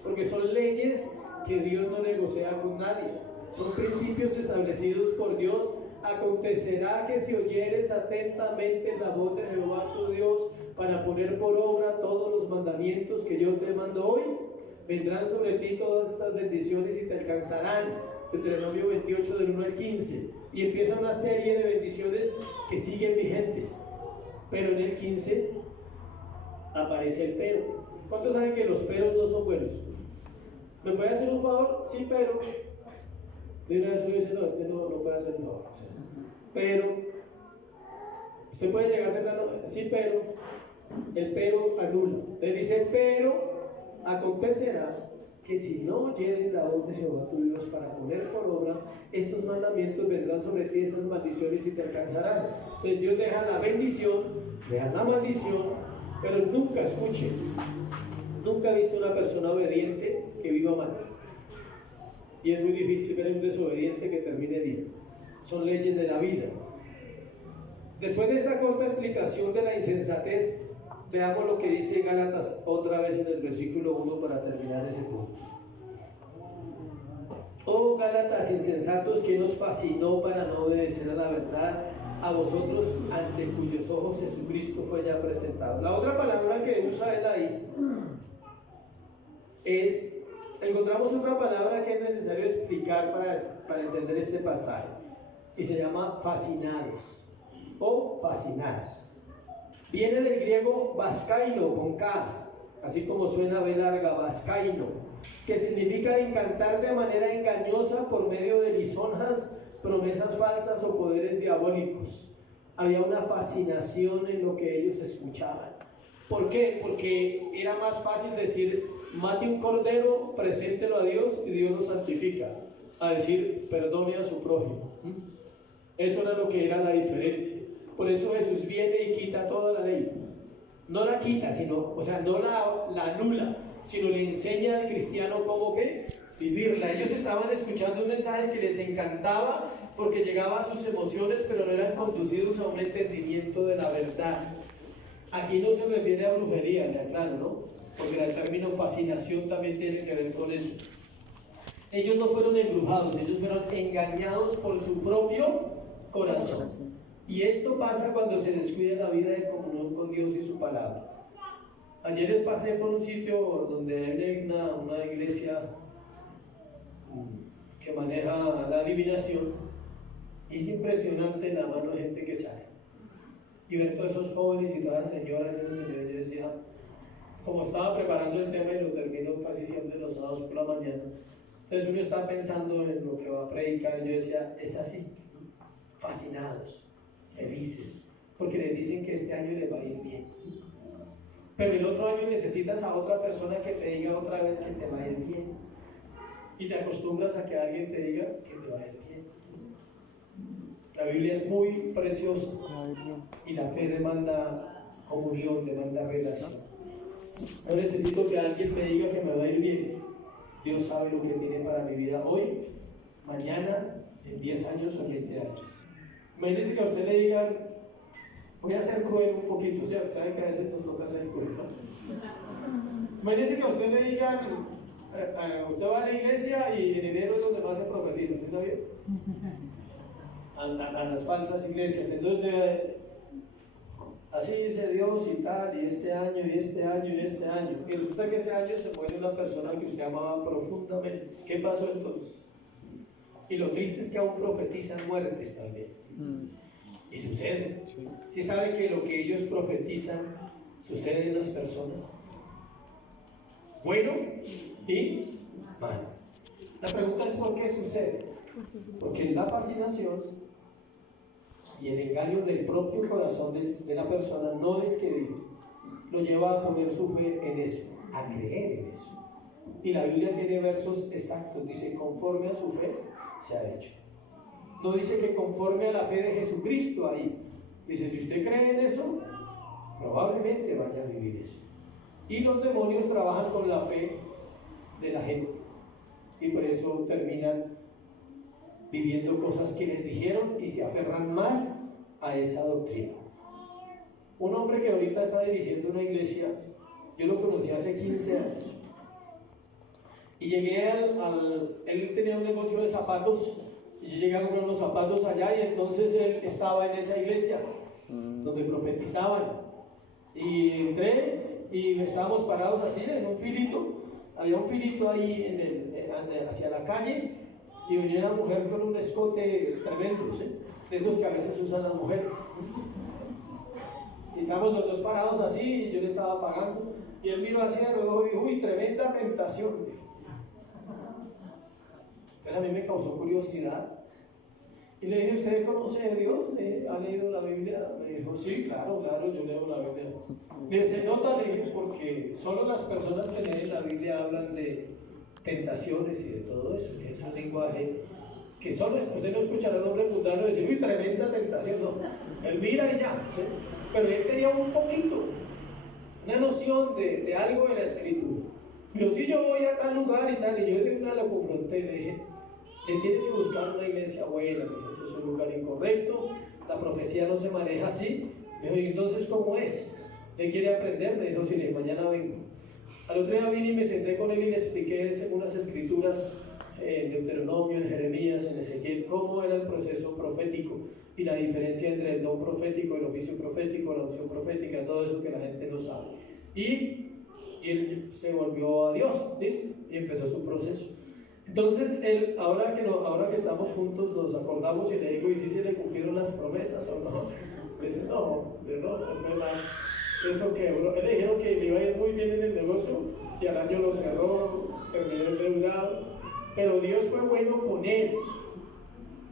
Porque son leyes que Dios no negocia con nadie. Son principios establecidos por Dios. Acontecerá que si oyeres atentamente la voz de Jehová tu Dios para poner por obra todos los mandamientos que yo te mando hoy, vendrán sobre ti todas estas bendiciones y te alcanzarán. Deuteronomio 28 del 1 al 15. Y empieza una serie de bendiciones que siguen vigentes. Pero en el 15 aparece el pero. ¿Cuántos saben que los peros no son buenos? ¿Me puede hacer un favor? Sí, pero. De una vez uno dice: no, este no puede hacer un favor. Pero. Usted puede llegar temprano. Sí, pero. El pero anula. Le dice: pero acontecerá que si no oyeres la voz de Jehová tu Dios para poner por obra estos mandamientos, vendrán sobre ti estas maldiciones y te alcanzarán. Entonces Dios deja la bendición, deja la maldición, pero nunca, escuche, Nunca he visto una persona obediente que viva mal. Y es muy difícil ver un desobediente que termine bien. Son leyes de la vida. Después de esta corta explicación de la insensatez, veamos lo que dice Gálatas otra vez en el versículo 1 para terminar ese punto. Oh Gálatas insensatos, que nos fascinó para no obedecer a la verdad, a vosotros ante cuyos ojos Jesucristo fue ya presentado. La otra palabra que usa él ahí es, encontramos otra palabra que es necesario explicar para entender este pasaje, y se llama fascinados o fascinar. Viene del griego vaskaino con K, así como suena B larga, vaskaino, que significa encantar de manera engañosa por medio de lisonjas, promesas falsas o poderes diabólicos. Había una fascinación en lo que ellos escuchaban. ¿Por qué? Porque era más fácil decir, mate un cordero, preséntelo a Dios y Dios lo santifica, a decir, perdone a su prójimo. Eso era lo que era la diferencia. Por eso Jesús viene y quita toda la ley. No la quita, sino, o sea, no la anula, sino le enseña al cristiano cómo que vivirla. Ellos estaban escuchando un mensaje que les encantaba porque llegaba a sus emociones, pero no eran conducidos a un entendimiento de la verdad. Aquí no se refiere a brujería, le aclaro, ¿no? Porque el término fascinación también tiene que ver con eso. Ellos no fueron embrujados, ellos fueron engañados por su propio corazón. Y esto pasa cuando se descuida la vida de comunión con Dios y su palabra. Ayer pasé por un sitio donde hay una iglesia que maneja la adivinación, y es impresionante la mano de gente que sale. Y ver todos esos jóvenes y todas las señoras y los señores, yo decía, como estaba preparando el tema y lo termino casi siempre los sábados por la mañana, entonces uno está pensando en lo que va a predicar, yo decía, es así, fascinados, felices, porque les dicen que este año les va a ir bien. Pero el otro año necesitas a otra persona que te diga otra vez que te va a ir bien. Y te acostumbras a que alguien te diga que te va a ir bien. La Biblia es muy preciosa y la fe demanda comunión, demanda relación. Yo necesito que alguien me diga que me va a ir bien. Dios sabe lo que tiene para mi vida hoy, mañana, en 10 años o en 20 años. Imagínense que a usted le diga, voy a ser cruel un poquito, ¿sí? Saben que a veces nos toca ser cruel, ¿no? Imagínense que a usted le diga, usted va a la iglesia y en enero es donde más se profetiza, ¿sí sabía? A las falsas iglesias. Entonces, así dice Dios y tal, y este año, y este año, y este año. Y resulta que ese año se muere una persona que usted amaba profundamente. ¿Qué pasó entonces? Y lo triste es que aún profetizan muertes también. Y sucede. ¿Sí sabe que lo que ellos profetizan sucede en las personas? Bueno y malo. La pregunta es ¿por qué sucede? Porque la fascinación y el engaño del propio corazón de la persona, no del que vive, lo lleva a poner su fe en eso, a creer en eso. Y la Biblia tiene versos exactos, dice conforme a su fe se ha hecho. No dice que conforme a la fe de Jesucristo ahí. Dice, si usted cree en eso, probablemente vaya a vivir eso. Y los demonios trabajan con la fe de la gente. Y por eso terminan viviendo cosas que les dijeron y se aferran más a esa doctrina. Un hombre que ahorita está dirigiendo una iglesia, yo lo conocí hace 15 años. Y llegué él tenía un negocio de zapatos, y yo llegué a comprar unos zapatos allá, y entonces él estaba en esa iglesia donde profetizaban. Y entré y estábamos parados así en un filito, había un filito ahí hacia la calle, y venía una mujer con un escote tremendo, ¿sí? De esos que a veces usan las mujeres. Y estábamos los dos parados así, y yo le estaba pagando, y él miró hacia alrededor y dijo, uy, tremenda tentación. Entonces a mí me causó curiosidad. Y le dije, ¿usted conoce a Dios? ¿Ha leído la Biblia? Me dijo, sí, claro, yo leo la Biblia. Le se nota, le dije, porque solo las personas que leen la Biblia hablan de tentaciones y de todo eso. Es un lenguaje que solo usted no escuchará al hombre mundano decir, uy, tremenda tentación. No, él mira y ya, ¿sí? Pero él tenía un poquito. una noción de algo de la escritura. Pero si yo voy a tal lugar y tal, y yo de una lo confronté y le dije, le tiene que buscar una iglesia buena, ese es un lugar incorrecto, la profecía no se maneja así. Me dijo, ¿y entonces cómo es? ¿Él quiere aprender? Me dijo, sí, mañana vengo. Al otro día vine y me senté con él y le expliqué según las escrituras, en Deuteronomio, en Jeremías, en Ezequiel, cómo era el proceso profético y la diferencia entre el don profético, el oficio profético, la unción profética, todo eso que la gente no sabe. Y él se volvió a Dios, ¿listo? Y empezó su proceso. Entonces, él, ahora que estamos juntos, nos acordamos y le digo, ¿y si se le cumplieron las promesas o no? Me dice, no fue nada. Eso que él le dijeron que le iba a ir muy bien en el negocio y al año lo cerró, terminó endeudado. Pero Dios fue bueno con él.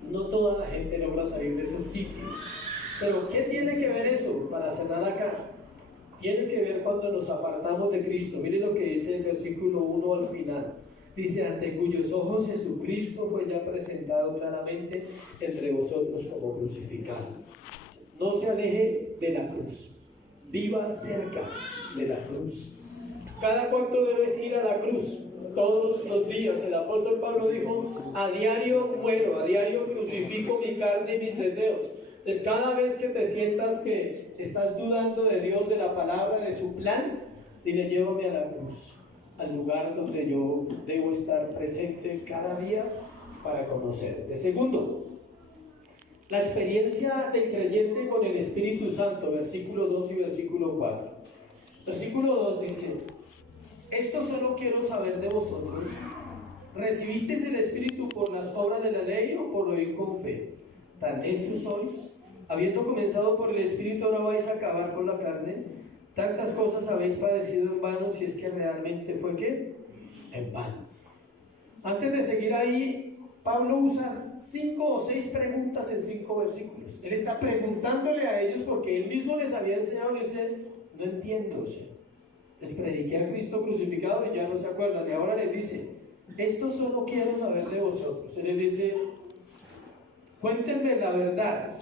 No toda la gente logra salir de esos sitios. Pero ¿qué tiene que ver eso para cerrar acá? Tiene que ver cuando nos apartamos de Cristo. Miren lo que dice el versículo 1 al final. Dice, ante cuyos ojos Jesucristo fue ya presentado claramente entre vosotros como crucificado. No se aleje de la cruz. Viva cerca de la cruz. ¿Cada cuánto debes ir a la cruz? Todos los días. El apóstol Pablo dijo, a diario muero, a diario crucifico mi carne y mis deseos. Entonces cada vez que te sientas que estás dudando de Dios, de la palabra, de su plan, dile, llévame a la cruz, al lugar donde yo debo estar presente cada día para conocerte. Segundo, la experiencia del creyente con el Espíritu Santo, versículo 2 y versículo 4. Versículo 2 dice, esto solo quiero saber de vosotros, ¿recibisteis el Espíritu por las obras de la ley o por oír con fe? ¿Tan necios sois? Habiendo comenzado por el Espíritu, ahora vais a acabar por la carne. Tantas cosas habéis padecido en vano, si es que realmente fue ¿qué? En vano. Antes de seguir ahí, Pablo usa 5 o 6 preguntas en 5 versículos. Él está preguntándole a ellos porque él mismo les había enseñado, les dice, no entiendo, Señor. Les prediqué a Cristo crucificado y ya no se acuerdan. Y ahora les dice, esto solo quiero saber de vosotros. Él les dice, cuéntenme la verdad.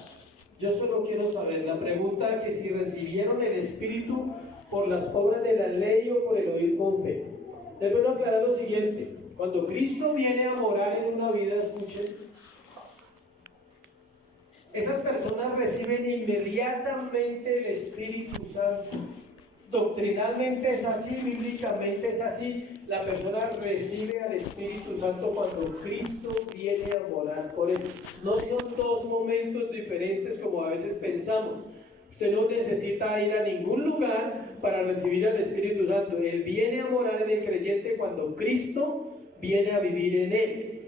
Yo solo quiero saber. La pregunta que si recibieron el Espíritu por las obras de la ley o por el oír con fe. Debo aclarar lo siguiente. Cuando Cristo viene a morar en una vida, escuchen, esas personas reciben inmediatamente el Espíritu Santo. Doctrinalmente es así, bíblicamente es así. La persona recibe al Espíritu Santo cuando Cristo viene a morar por él. No son dos momentos diferentes como a veces pensamos. Usted no necesita ir a ningún lugar para recibir al Espíritu Santo. Él viene a morar en el creyente cuando Cristo viene a vivir en él.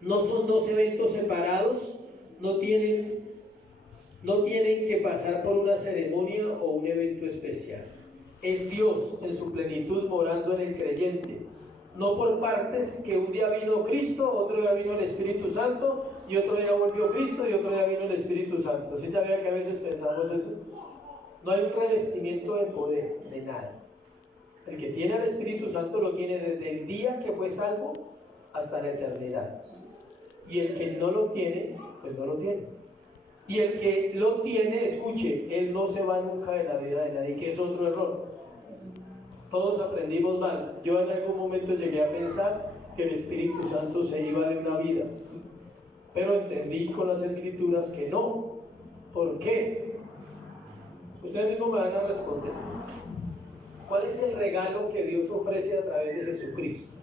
No son dos eventos separados, no tienen que pasar por una ceremonia o un evento especial. Es Dios en su plenitud morando en el creyente, no por partes, que un día vino Cristo, otro día vino el Espíritu Santo y otro día volvió Cristo y otro día vino el Espíritu Santo. ¿Sí sabía que a veces pensamos eso? No hay un revestimiento de poder, de nada. El que tiene al Espíritu Santo lo tiene desde el día que fue salvo hasta la eternidad, y el que no lo tiene, pues no lo tiene. Y el que lo tiene, escuche, él no se va nunca de la vida de nadie, que es otro error. Todos aprendimos mal. Yo en algún momento llegué a pensar que el Espíritu Santo se iba de una vida, pero entendí con las Escrituras que no. ¿Por qué? Ustedes mismos me van a responder. ¿Cuál es el regalo que Dios ofrece a través de Jesucristo?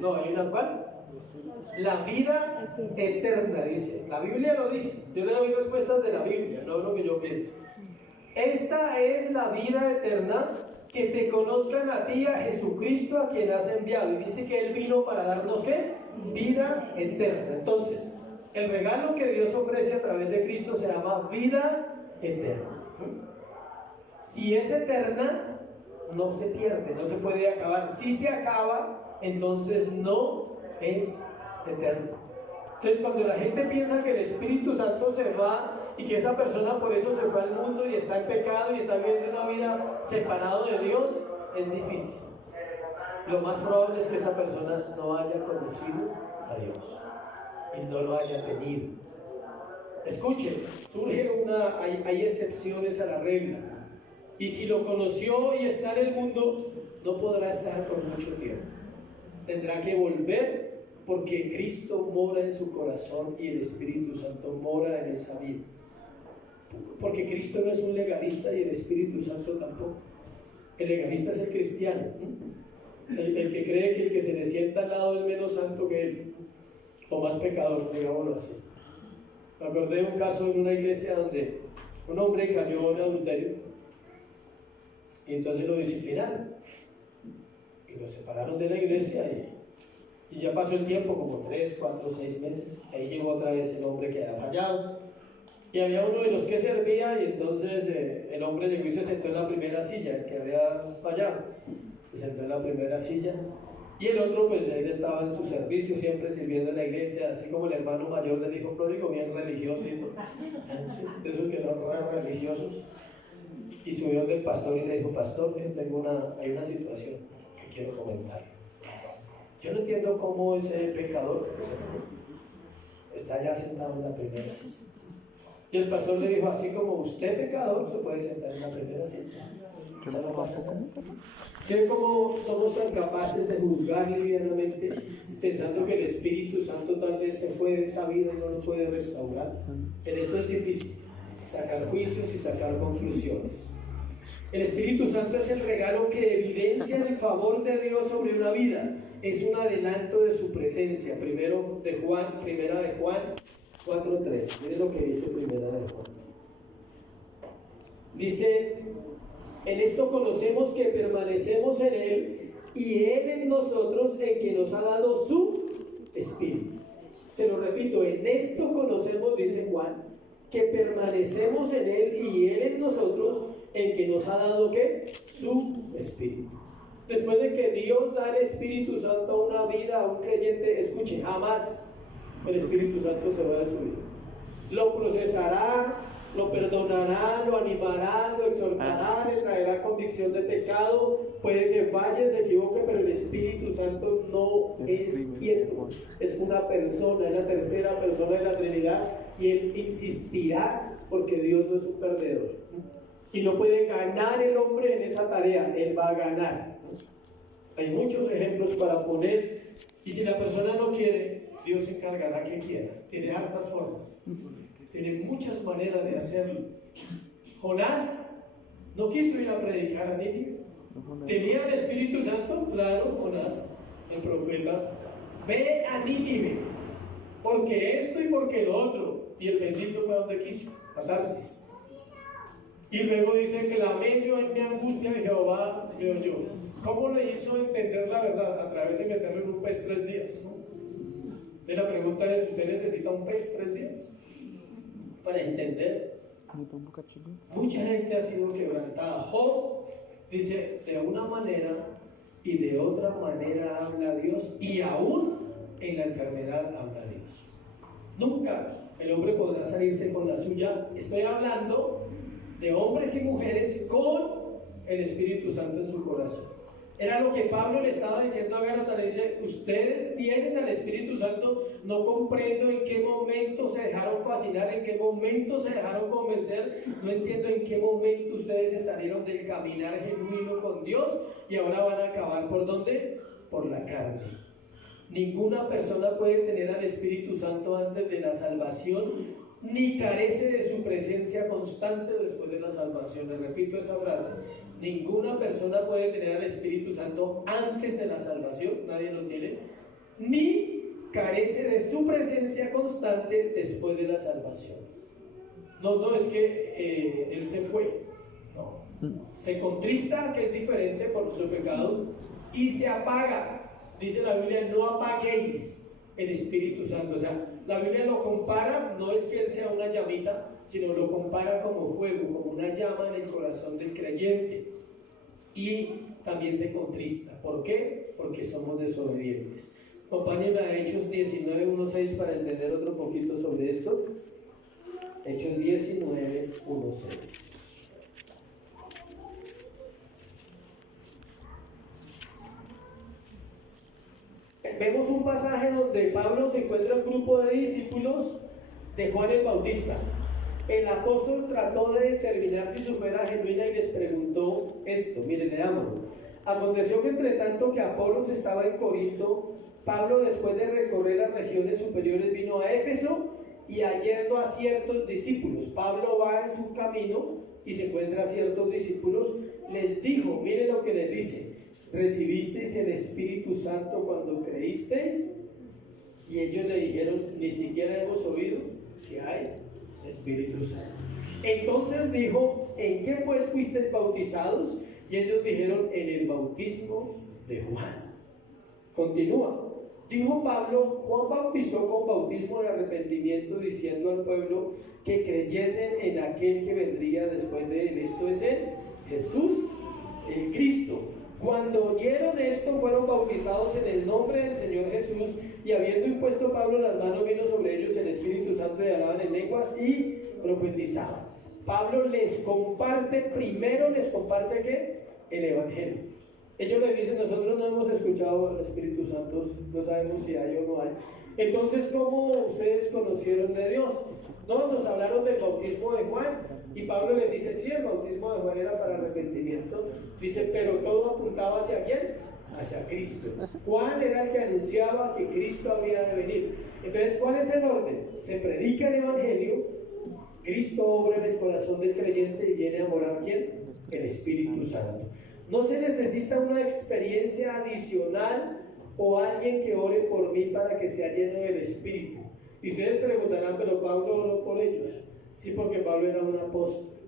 No, ¿hay una cuál? La vida eterna, dice. La Biblia lo dice. Yo le doy respuestas de la Biblia, no lo que yo pienso. Esta es la vida eterna, que te conozcan a ti, a Jesucristo, a quien has enviado. Y dice que Él vino para darnos ¿qué? Vida eterna. Entonces, el regalo que Dios ofrece a través de Cristo se llama vida eterna. Si es eterna, no se pierde, no se puede acabar. Si se acaba, entonces no es eterno. Entonces, cuando la gente piensa que el Espíritu Santo se va y que esa persona por eso se fue al mundo y está en pecado y está viviendo una vida separado de Dios, es difícil. Lo más probable es que esa persona no haya conocido a Dios y no lo haya tenido. Escuchen, hay excepciones a la regla. Y si lo conoció y está en el mundo, no podrá estar por mucho tiempo. Tendrá que volver, porque Cristo mora en su corazón y el Espíritu Santo mora en esa vida. Porque Cristo no es un legalista y el Espíritu Santo tampoco. El legalista es el cristiano, el que cree que el que se le sienta al lado es menos santo que él, o más pecador, digámoslo así. Me acordé de un caso en una iglesia donde un hombre cayó en adulterio y entonces lo disciplinaron y lo separaron de la iglesia y ya pasó el tiempo, como 3, 4, 6 meses. Ahí llegó otra vez el hombre que había fallado y había uno de los que servía, y entonces el hombre llegó y se sentó en la primera silla, el que había fallado se sentó en la primera silla, y el otro pues él estaba en su servicio, siempre sirviendo en la iglesia, así como el hermano mayor del hijo pródigo, bien religioso, de esos que son religiosos. Y subió del pastor y le dijo: pastor, hay una situación que quiero comentar. Yo no entiendo cómo ese pecador está ya sentado en la primera silla. Y el pastor le dijo: así como usted, pecador, se puede sentar en la primera silla. O sea, no pasa nada. ¿Saben cómo somos tan capaces de juzgar livianamente, pensando que el Espíritu Santo tal vez se fue de esa vida y no lo puede restaurar? En esto es difícil sacar juicios y sacar conclusiones. El Espíritu Santo es el regalo que evidencia el favor de Dios sobre una vida. Es un adelanto de su presencia. Primera de Juan 4:3. Miren lo que dice Primera de Juan. Dice: en esto conocemos que permanecemos en Él y Él en nosotros, en que nos ha dado su Espíritu. Se lo repito: en esto conocemos, dice Juan, que permanecemos en Él y Él en nosotros, en que nos ha dado ¿qué? Su Espíritu. Después de que Dios da el Espíritu Santo a una vida, a un creyente, escuche, jamás el Espíritu Santo se va de su vida. Lo procesará, lo perdonará, lo animará, lo exhortará, le traerá convicción de pecado, puede que falle, se equivoque, pero el Espíritu Santo no es quieto, es una persona, es la tercera persona de la Trinidad, y Él insistirá, porque Dios no es un perdedor. Y no puede ganar el hombre en esa tarea, Él va a ganar. Hay muchos ejemplos para poner, y si la persona no quiere, Dios se encargará que quiera. Tiene hartas formas, tiene muchas maneras de hacerlo. Jonás no quiso ir a predicar a Nínive. ¿Tenía el Espíritu Santo? Claro, Jonás, el profeta. Ve a Nínive, porque esto y porque lo otro. Y el bendito fue a donde quiso, a Tarsis. Y luego dice: clamé yo en mi angustia y Jehová me oyó. ¿Cómo le hizo entender la verdad? A través de meterlo en un pez 3 días, ¿no? Y la pregunta es: ¿usted necesita un pez 3 días para entender? Mucha gente ha sido quebrantada. Job dice: de una manera y de otra manera habla Dios, y aún en la enfermedad habla Dios. Nunca el hombre podrá salirse con la suya. Estoy hablando de hombres y mujeres con el Espíritu Santo en su corazón. Era lo que Pablo le estaba diciendo a Gálatas. Le dice: ustedes tienen al Espíritu Santo, no comprendo en qué momento se dejaron fascinar, en qué momento se dejaron convencer, no entiendo en qué momento ustedes se salieron del caminar genuino con Dios y ahora van a acabar ¿por dónde? Por la carne. Ninguna persona puede tener al Espíritu Santo antes de la salvación, ni carece de su presencia constante después de la salvación. Le repito esa frase: ninguna persona puede tener al Espíritu Santo antes de la salvación, nadie lo tiene, ni carece de su presencia constante después de la salvación. No es que Él se fue, no. Se contrista, que es diferente por su pecado, y se apaga. Dice la Biblia: no apaguéis el Espíritu Santo. O sea, la Biblia lo compara, no es que Él sea una llamita, sino lo compara como fuego, como una llama en el corazón del creyente. Y también se contrista. ¿Por qué? Porque somos desobedientes. Acompáñenme a Hechos 19:1-6 para entender otro poquito sobre esto. Hechos 19:1-6. Vemos un pasaje donde Pablo se encuentra un grupo de discípulos de Juan el Bautista. El apóstol trató de determinar si su fe era genuina y les preguntó esto. Miren, leámoslo. Aconteció que entre tanto que Apolos estaba en Corinto, Pablo, después de recorrer las regiones superiores, vino a Éfeso y hallando a ciertos discípulos. Pablo va en su camino y se encuentra a ciertos discípulos. Les dijo, miren lo que les dice: ¿recibisteis el Espíritu Santo cuando creísteis? Y ellos le dijeron, ni siquiera hemos oído si hay Espíritu Santo. Entonces dijo, ¿en qué pues fuisteis bautizados? Y ellos dijeron, en el bautismo de Juan. Continúa. Dijo Pablo, Juan bautizó con bautismo de arrepentimiento, diciendo al pueblo que creyesen en aquel que vendría después de él, esto es él, Jesús, el Cristo. Cuando oyeron esto, fueron bautizados en el nombre del Señor Jesús, y habiendo impuesto Pablo las manos, vino sobre ellos el Espíritu Santo, y hablaban en lenguas y profetizaban. Pablo les comparte, primero les comparte ¿qué? El Evangelio. Ellos le dicen, nosotros no hemos escuchado al Espíritu Santo, no sabemos si hay o no hay. Entonces, ¿cómo ustedes conocieron de Dios? No, nos hablaron del bautismo de Juan. Y Pablo les dice, sí, el bautismo de Juan era para arrepentimiento. Dice, pero todo apuntaba ¿hacia quién? Hacia Cristo. Juan era el que anunciaba que Cristo había de venir. Entonces, ¿cuál es el orden? Se predica el Evangelio, Cristo obra en el corazón del creyente y viene a morar ¿quién? El Espíritu Santo. No se necesita una experiencia adicional o alguien que ore por mí para que sea lleno del Espíritu. Y ustedes preguntarán, pero Pablo oró por ellos. Sí, porque Pablo era un apóstol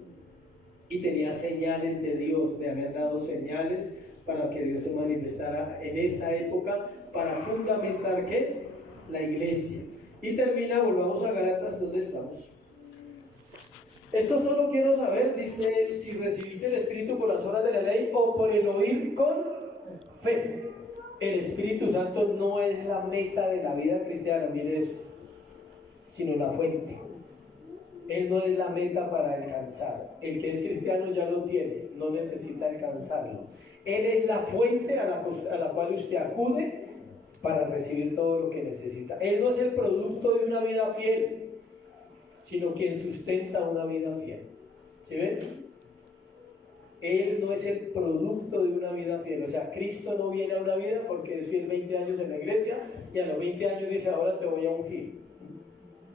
y tenía señales de Dios, le habían dado señales para que Dios se manifestara en esa época para fundamentar ¿qué? La iglesia. Y termina, volvamos a Gálatas, ¿dónde estamos? Esto solo quiero saber, dice, si recibiste el Espíritu por las obras de la ley o por el oír con fe. El Espíritu Santo no es la meta de la vida cristiana, mire esto, sino la fuente. Él no es la meta para alcanzar. El que es cristiano ya lo tiene, no necesita alcanzarlo. Él es la fuente a la cual usted acude para recibir todo lo que necesita. Él no es el producto de una vida fiel, sino quien sustenta una vida fiel. ¿Sí ven? Él no es el producto de una vida fiel. O sea, Cristo no viene a una vida porque es fiel 20 años en la iglesia y a los 20 años dice, ahora te voy a ungir.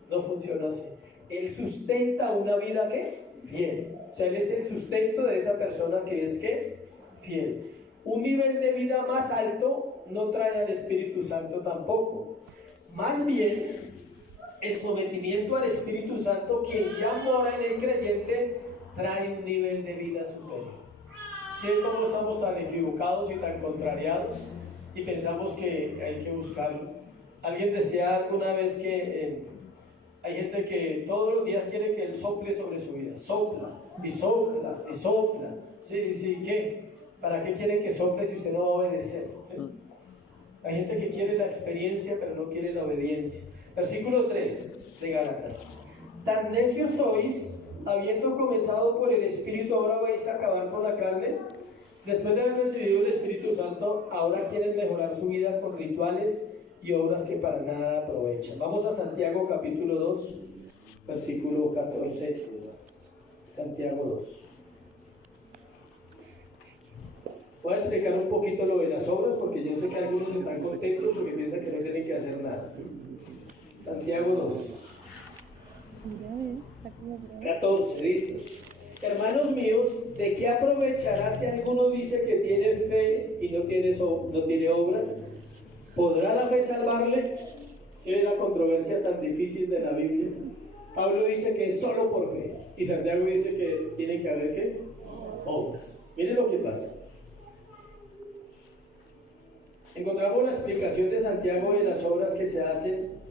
No funciona así. Él sustenta una vida ¿qué? Fiel. O sea, Él es el sustento de esa persona que es ¿qué? Fiel. Un nivel de vida más alto no trae al Espíritu Santo tampoco. Más bien, el sometimiento al Espíritu Santo, quien ya mora en el creyente, trae un nivel de vida superior. ¿Sí? ¿Cómo estamos tan equivocados y tan contrariados? Y pensamos que hay que buscarlo. Alguien decía alguna vez que hay gente que todos los días quiere que Él sople sobre su vida. Sopla, y sopla, y sopla. ¿Sí? ¿Sí? ¿Qué? ¿Para qué quiere que sople si usted no va a obedecer? ¿Sí? Hay gente que quiere la experiencia, pero no quiere la obediencia. Versículo 3 de Gálatas. Tan necios sois, habiendo comenzado por el Espíritu, ahora vais a acabar con la carne. Después de haber recibido el Espíritu Santo, ahora quieren mejorar su vida con rituales y obras que para nada aprovechan. Vamos a Santiago capítulo 2, versículo 14. Santiago 2. Voy a explicar un poquito lo de las obras, porque yo sé que algunos están contentos porque piensan que no tienen que hacer nada. Santiago 2, 14 dice: hermanos míos, ¿de qué aprovechará si alguno dice que tiene fe y no tiene obras? ¿Podrá la fe salvarle? ¿Sí es la controversia tan difícil de la Biblia? Pablo dice que es solo por fe, y Santiago dice que tiene que haber ¿qué? Obras. Miren lo que pasa. Encontramos la explicación de Santiago de las obras que se hacen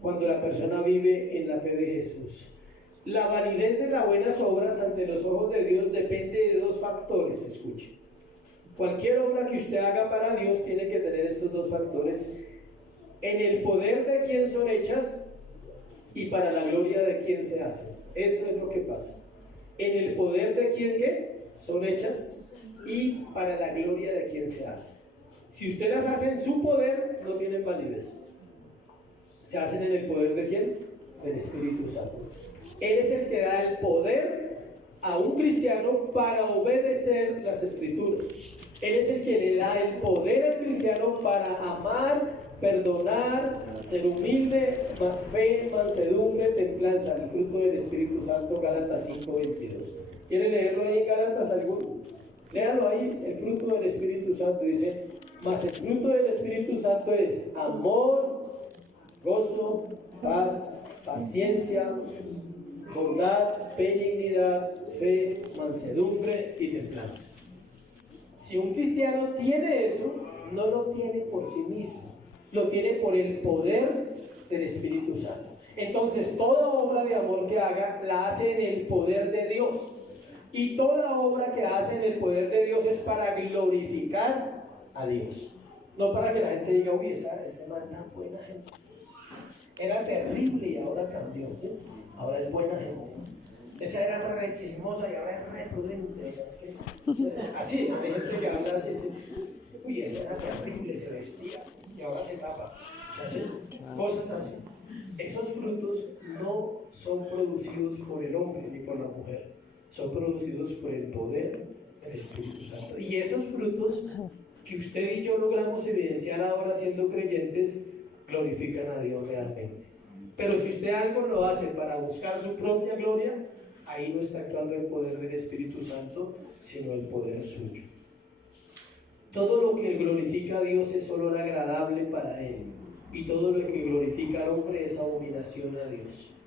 cuando la persona vive en la fe de Jesús. La validez de las buenas obras ante los ojos de Dios depende de dos factores. Escuche, cualquier obra que usted haga para Dios tiene que tener estos dos factores: en el poder de quien son hechas y para la gloria de quien se hacen. Eso es lo que pasa. En el poder de quien ¿qué? Son hechas y para la gloria de quien se hace. Si usted las hace en su poder, no tienen validez. Se hacen en el poder de ¿quién? Del Espíritu Santo. Él es el que da el poder a un cristiano para obedecer las escrituras. Él es el que le da el poder al cristiano para amar, perdonar, ser humilde, fe, mansedumbre, templanza, el fruto del Espíritu Santo, Gálatas 5:22. ¿Quiere leerlo ahí en Gálatas alguno? Léalo ahí, el fruto del Espíritu Santo. Dice, mas el fruto del Espíritu Santo es amor, gozo, paz, paciencia, bondad, benignidad, fe, mansedumbre y templanza. Si un cristiano tiene eso, no lo tiene por sí mismo, lo tiene por el poder del Espíritu Santo. Entonces, toda obra de amor que haga, la hace en el poder de Dios. Y toda obra que hace en el poder de Dios es para glorificar a Dios. No para que la gente diga, uy, ese man tan buena gente. Era terrible y ahora cambió, ¿sí? Ahora es buena gente. Esa era re chismosa y ahora es re prudente. Así, hay gente que habla así, uy, esa era terrible, se vestía y ahora se tapa. Cosas así. Esos frutos no son producidos por el hombre ni por la mujer, son producidos por el poder del Espíritu Santo. Y esos frutos que usted y yo logramos evidenciar ahora siendo creyentes, glorifican a Dios realmente. Pero si usted algo lo hace para buscar su propia gloria, ahí no está actuando el poder del Espíritu Santo, sino el poder suyo. Todo lo que glorifica a Dios es olor agradable para Él, y todo lo que glorifica al hombre es abominación a Dios.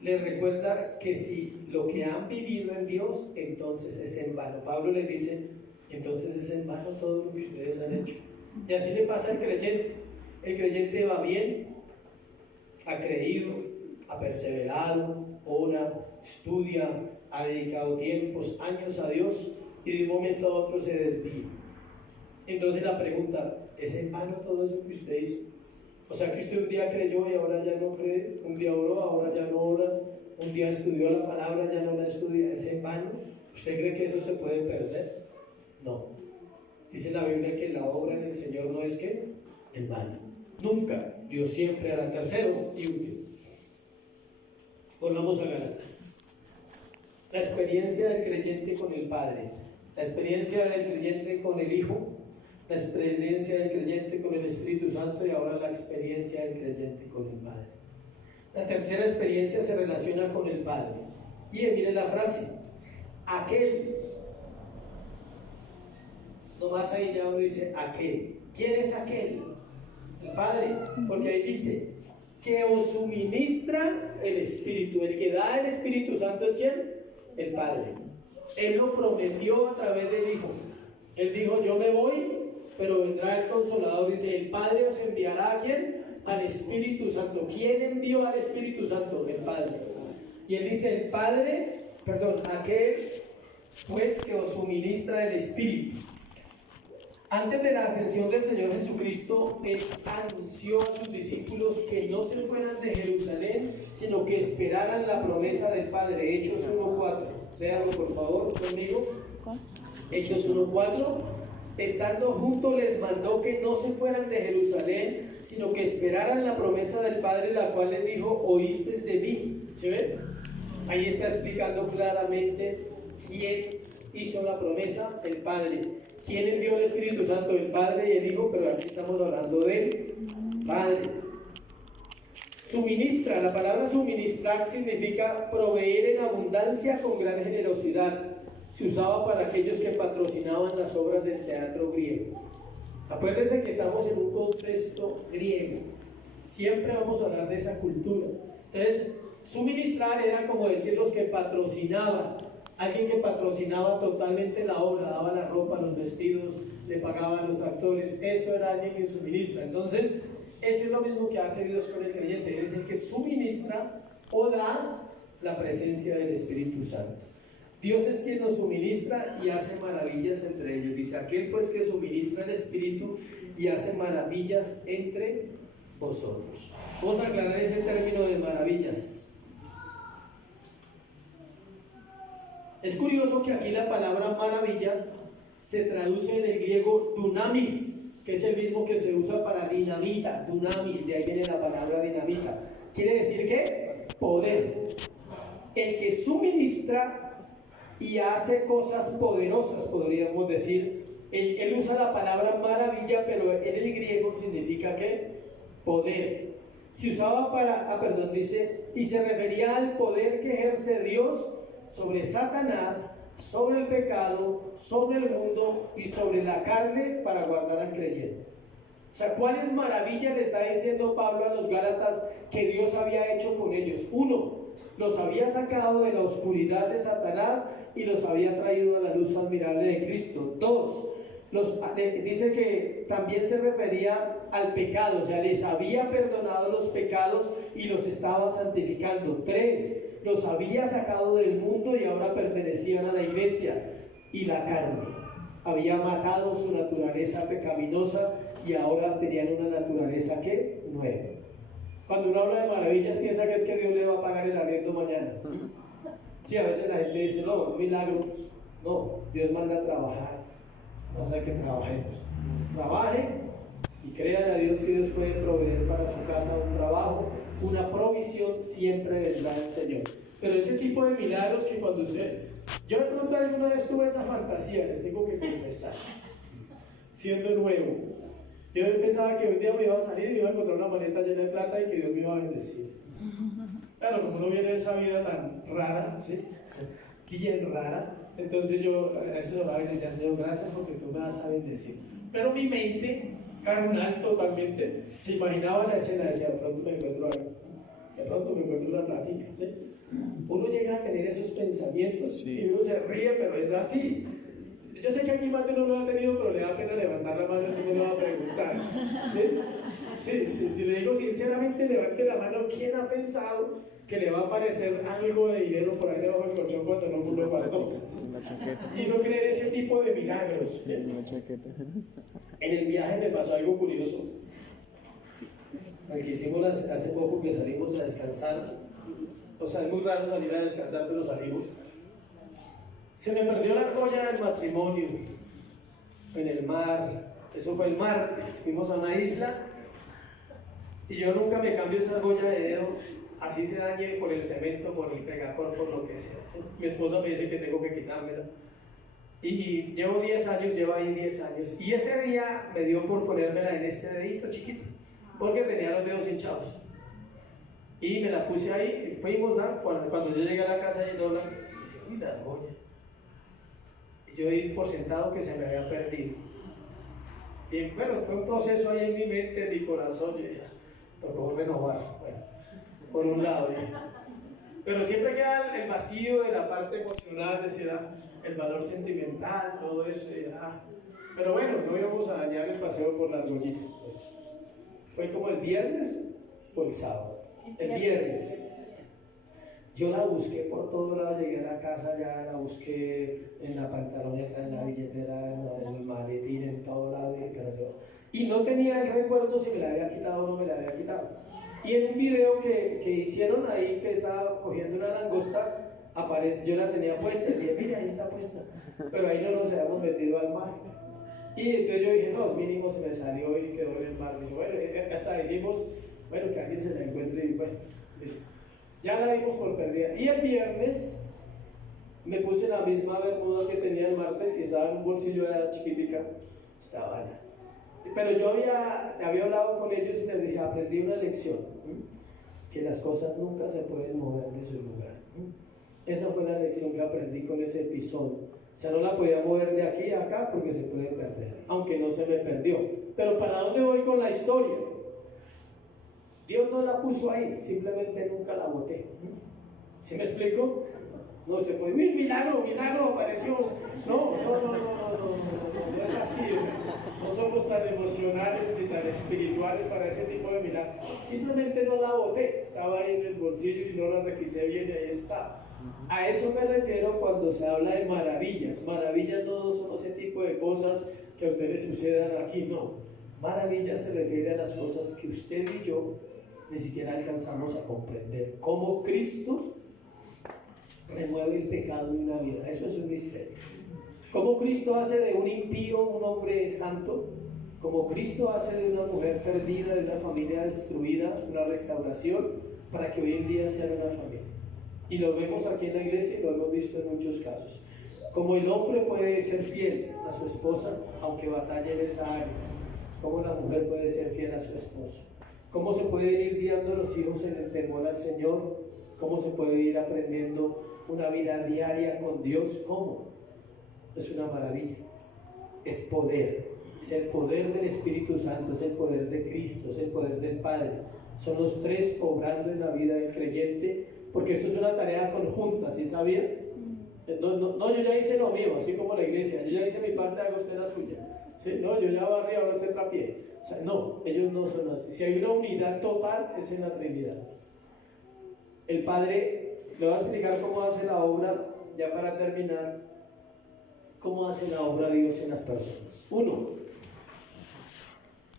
Les recuerda que si lo que han vivido en Dios, entonces es en vano. Pablo les dice, entonces es en vano todo lo que ustedes han hecho. Y así le pasa al creyente. El creyente va bien, ha creído, ha perseverado, ora, estudia, ha dedicado tiempos, años a Dios, y de un momento a otro se desvía. Entonces la pregunta, ¿es en vano todo eso que usted hizo? O sea que usted un día creyó y ahora ya no cree, un día oró, ahora ya no ora, un día estudió la palabra, ya no la estudia, ¿es en vano? ¿Usted cree que eso se puede perder? No. Dice la Biblia que la obra en el Señor no es que en vano. Nunca. Dios siempre hará. Tercero y último. Volvamos a Gálatas. La experiencia del creyente con el Padre, la experiencia del creyente con el Hijo, la experiencia del creyente con el Espíritu Santo y ahora la experiencia del creyente con el Padre. La tercera experiencia se relaciona con el Padre. Y miren la frase, aquel. Nomás ahí ya uno dice aquel. ¿Quién es aquel? El Padre, porque ahí dice que os suministra el Espíritu. El que da el Espíritu Santo es ¿quién? El Padre. Él lo prometió a través del Hijo. Él dijo, yo me voy, pero vendrá el Consolador. Dice, el Padre os enviará ¿a quién? Al Espíritu Santo. ¿Quién envió al Espíritu Santo? El Padre. Y él dice, el Padre, aquel pues que os suministra el Espíritu. Antes de la ascensión del Señor Jesucristo, Él anunció a sus discípulos que no se fueran de Jerusalén, sino que esperaran la promesa del Padre. Hechos 1:4. Véanlo por favor conmigo. Hechos 1:4. Estando juntos les mandó que no se fueran de Jerusalén, sino que esperaran la promesa del Padre, la cual les dijo, oísteis de mí. ¿Sí ven? Ahí está explicando claramente quién hizo la promesa, el Padre. ¿Quién envió el Espíritu Santo? El Padre y el Hijo, pero aquí estamos hablando del Padre. Suministra, la palabra suministrar significa proveer en abundancia con gran generosidad. Se usaba para aquellos que patrocinaban las obras del teatro griego. Acuérdense que estamos en un contexto griego. Siempre vamos a hablar de esa cultura. Entonces, suministrar era como decir los que patrocinaban. Alguien que patrocinaba totalmente la obra, daba la ropa, los vestidos, le pagaba a los actores. Eso era alguien que suministra. Entonces, eso es lo mismo que hace Dios con el creyente. Él es el que suministra o da la presencia del Espíritu Santo. Dios es quien nos suministra y hace maravillas entre ellos. Dice, aquel pues que suministra el Espíritu y hace maravillas entre vosotros. Vamos a aclarar ese término de maravillas. Es curioso que aquí la palabra maravillas se traduce en el griego dunamis, que es el mismo que se usa para dinamita, dunamis, de ahí viene la palabra dinamita. ¿Quiere decir qué? Poder. el que suministra y hace cosas poderosas, podríamos decir. Él usa la palabra maravilla, pero en el griego significa ¿qué? Poder. Se usaba dice, y se refería al poder que ejerce Dios sobre Satanás, sobre el pecado, sobre el mundo y sobre la carne para guardar al creyente. O sea, ¿cuáles maravillas le está diciendo Pablo a los Gálatas que Dios había hecho con ellos? Uno, los había sacado de la oscuridad de Satanás y los había traído a la luz admirable de Cristo. Dos, dice que también se refería al pecado, o sea, les había perdonado los pecados y los estaba santificando. Tres, los había sacado del mundo y ahora pertenecían a la iglesia. Y la carne, había matado su naturaleza pecaminosa y ahora tenían una naturaleza ¿qué? Nueva. Cuando uno habla de maravillas piensa que es que Dios le va a pagar el arriendo mañana. Sí, a veces la gente dice, no, un milagro. No, Dios manda a trabajar. No hay que trabajemos. Trabajen y crean a Dios que Dios puede proveer para su casa un trabajo, una provisión siempre vendrá del Señor. Pero ese tipo de milagros que cuando yo de pronto alguna vez tuve esa fantasía, les tengo que confesar, siendo nuevo. Yo pensaba que un día me iba a salir y me iba a encontrar una maleta llena de plata y que Dios me iba a bendecir. Claro, como uno viene de esa vida tan rara, ¿sí? Bien rara, entonces yo a veces oraba y decía, Señor, gracias porque tú me vas a bendecir. Pero mi mente, carnal totalmente, se imaginaba la escena, decía, de pronto me encuentro algo, de pronto me encuentro una plática, ¿sí? Uno llega a tener esos pensamientos sí. Y uno se ríe, pero es así. Yo sé que aquí más de uno lo ha tenido, pero le da pena levantar la mano y uno le va a preguntar. ¿Sí? Si le digo sinceramente, levante la mano, ¿quién ha pensado que le va a aparecer algo de dinero por ahí debajo del colchón cuando no lo guardó? Y no creer ese tipo de milagros. En el viaje me pasó algo curioso. El que hicimos hace poco que salimos a descansar. O sea, es muy raro salir a descansar, pero salimos. Se me perdió la argolla del matrimonio en el mar. Eso fue el martes. Fuimos a una isla y yo nunca me cambio esa argolla de dedo, así se dañe por el cemento, por el pegacor, por lo que sea, ¿sí? Mi esposa me dice que tengo que quitármela. Y llevo 10 años, lleva ahí 10 años. Y ese día me dio por ponérmela en este dedito chiquito, porque tenía los dedos hinchados. Y me la puse ahí, fuimos, ¿no? Cuando yo llegué a la casa y no la dije, uy, la argolla. Y yo di por sentado que se me había perdido. Y bueno, fue un proceso ahí en mi mente, en mi corazón. Yo dije, tocó renovar, bueno, por un lado. Pero siempre queda el vacío de la parte emocional, decir, el valor sentimental, todo eso. Pero bueno, no íbamos a dañar el paseo por la argollita. Fue como el viernes o el sábado. El viernes. Yo la busqué por todo lado, llegué a la casa, ya la busqué en la pantaloneta, en la billetera, en el maletín, en todo lado, y no tenía el recuerdo si me la había quitado o no me la había quitado. Y en un video que hicieron ahí, que estaba cogiendo una langosta, yo la tenía puesta, y dije, mira, ahí está puesta, pero ahí no nos habíamos metido al mar. Y entonces yo dije, no, mínimo se me salió y quedó en el mar. Y bueno, hasta dijimos, bueno, que alguien se la encuentre y bueno, ya la dimos por perdida. Y el viernes me puse la misma bermuda que tenía el martes y estaba en un bolsillo de la chiquitica, estaba allá. Pero yo había hablado con ellos y les dije, aprendí una lección, que las cosas nunca se pueden mover de su lugar. Esa fue la lección que aprendí con ese episodio. O sea, no la podía mover de aquí a acá porque se puede perder, aunque no se me perdió. Pero ¿para dónde voy con la historia? Dios no la puso ahí, simplemente nunca la boté. ¿Sí me explico? No, usted puede decir, milagro, apareció. No es así. O sea, no somos tan emocionales ni tan espirituales para ese tipo de milagro. Simplemente no la boté, estaba ahí en el bolsillo y no la requisé bien y ahí está. A eso me refiero cuando se habla de maravillas. Maravillas no son ese tipo de cosas que a ustedes sucedan aquí, no. Maravillas se refiere a las cosas que usted y yo ni siquiera alcanzamos a comprender. Cómo Cristo remueve el pecado de una vida. Eso es un misterio. Cómo Cristo hace de un impío un hombre santo. Como Cristo hace de una mujer perdida, de una familia destruida, una restauración para que hoy en día sea una familia. Y lo vemos aquí en la iglesia y lo hemos visto en muchos casos. Como el hombre puede ser fiel a su esposa, aunque batalle en esa área, cómo la mujer puede ser fiel a su esposo, cómo se puede ir guiando a los hijos en el temor al Señor, cómo se puede ir aprendiendo una vida diaria con Dios, cómo. Es una maravilla, es poder, es el poder del Espíritu Santo, es el poder de Cristo, es el poder del Padre. Son los tres obrando en la vida del creyente, porque esto es una tarea conjunta, ¿sí sabía? No, yo ya hice lo mío, así como la iglesia, yo ya hice mi parte, haga usted la suya. ¿Sí? No, yo ya barrí, ahora usted trapié. O sea, no, ellos no son así. Si hay una unidad total, es en la Trinidad. El Padre, le voy a explicar cómo hace la obra, ya para terminar, cómo hace la obra Dios en las personas. Uno,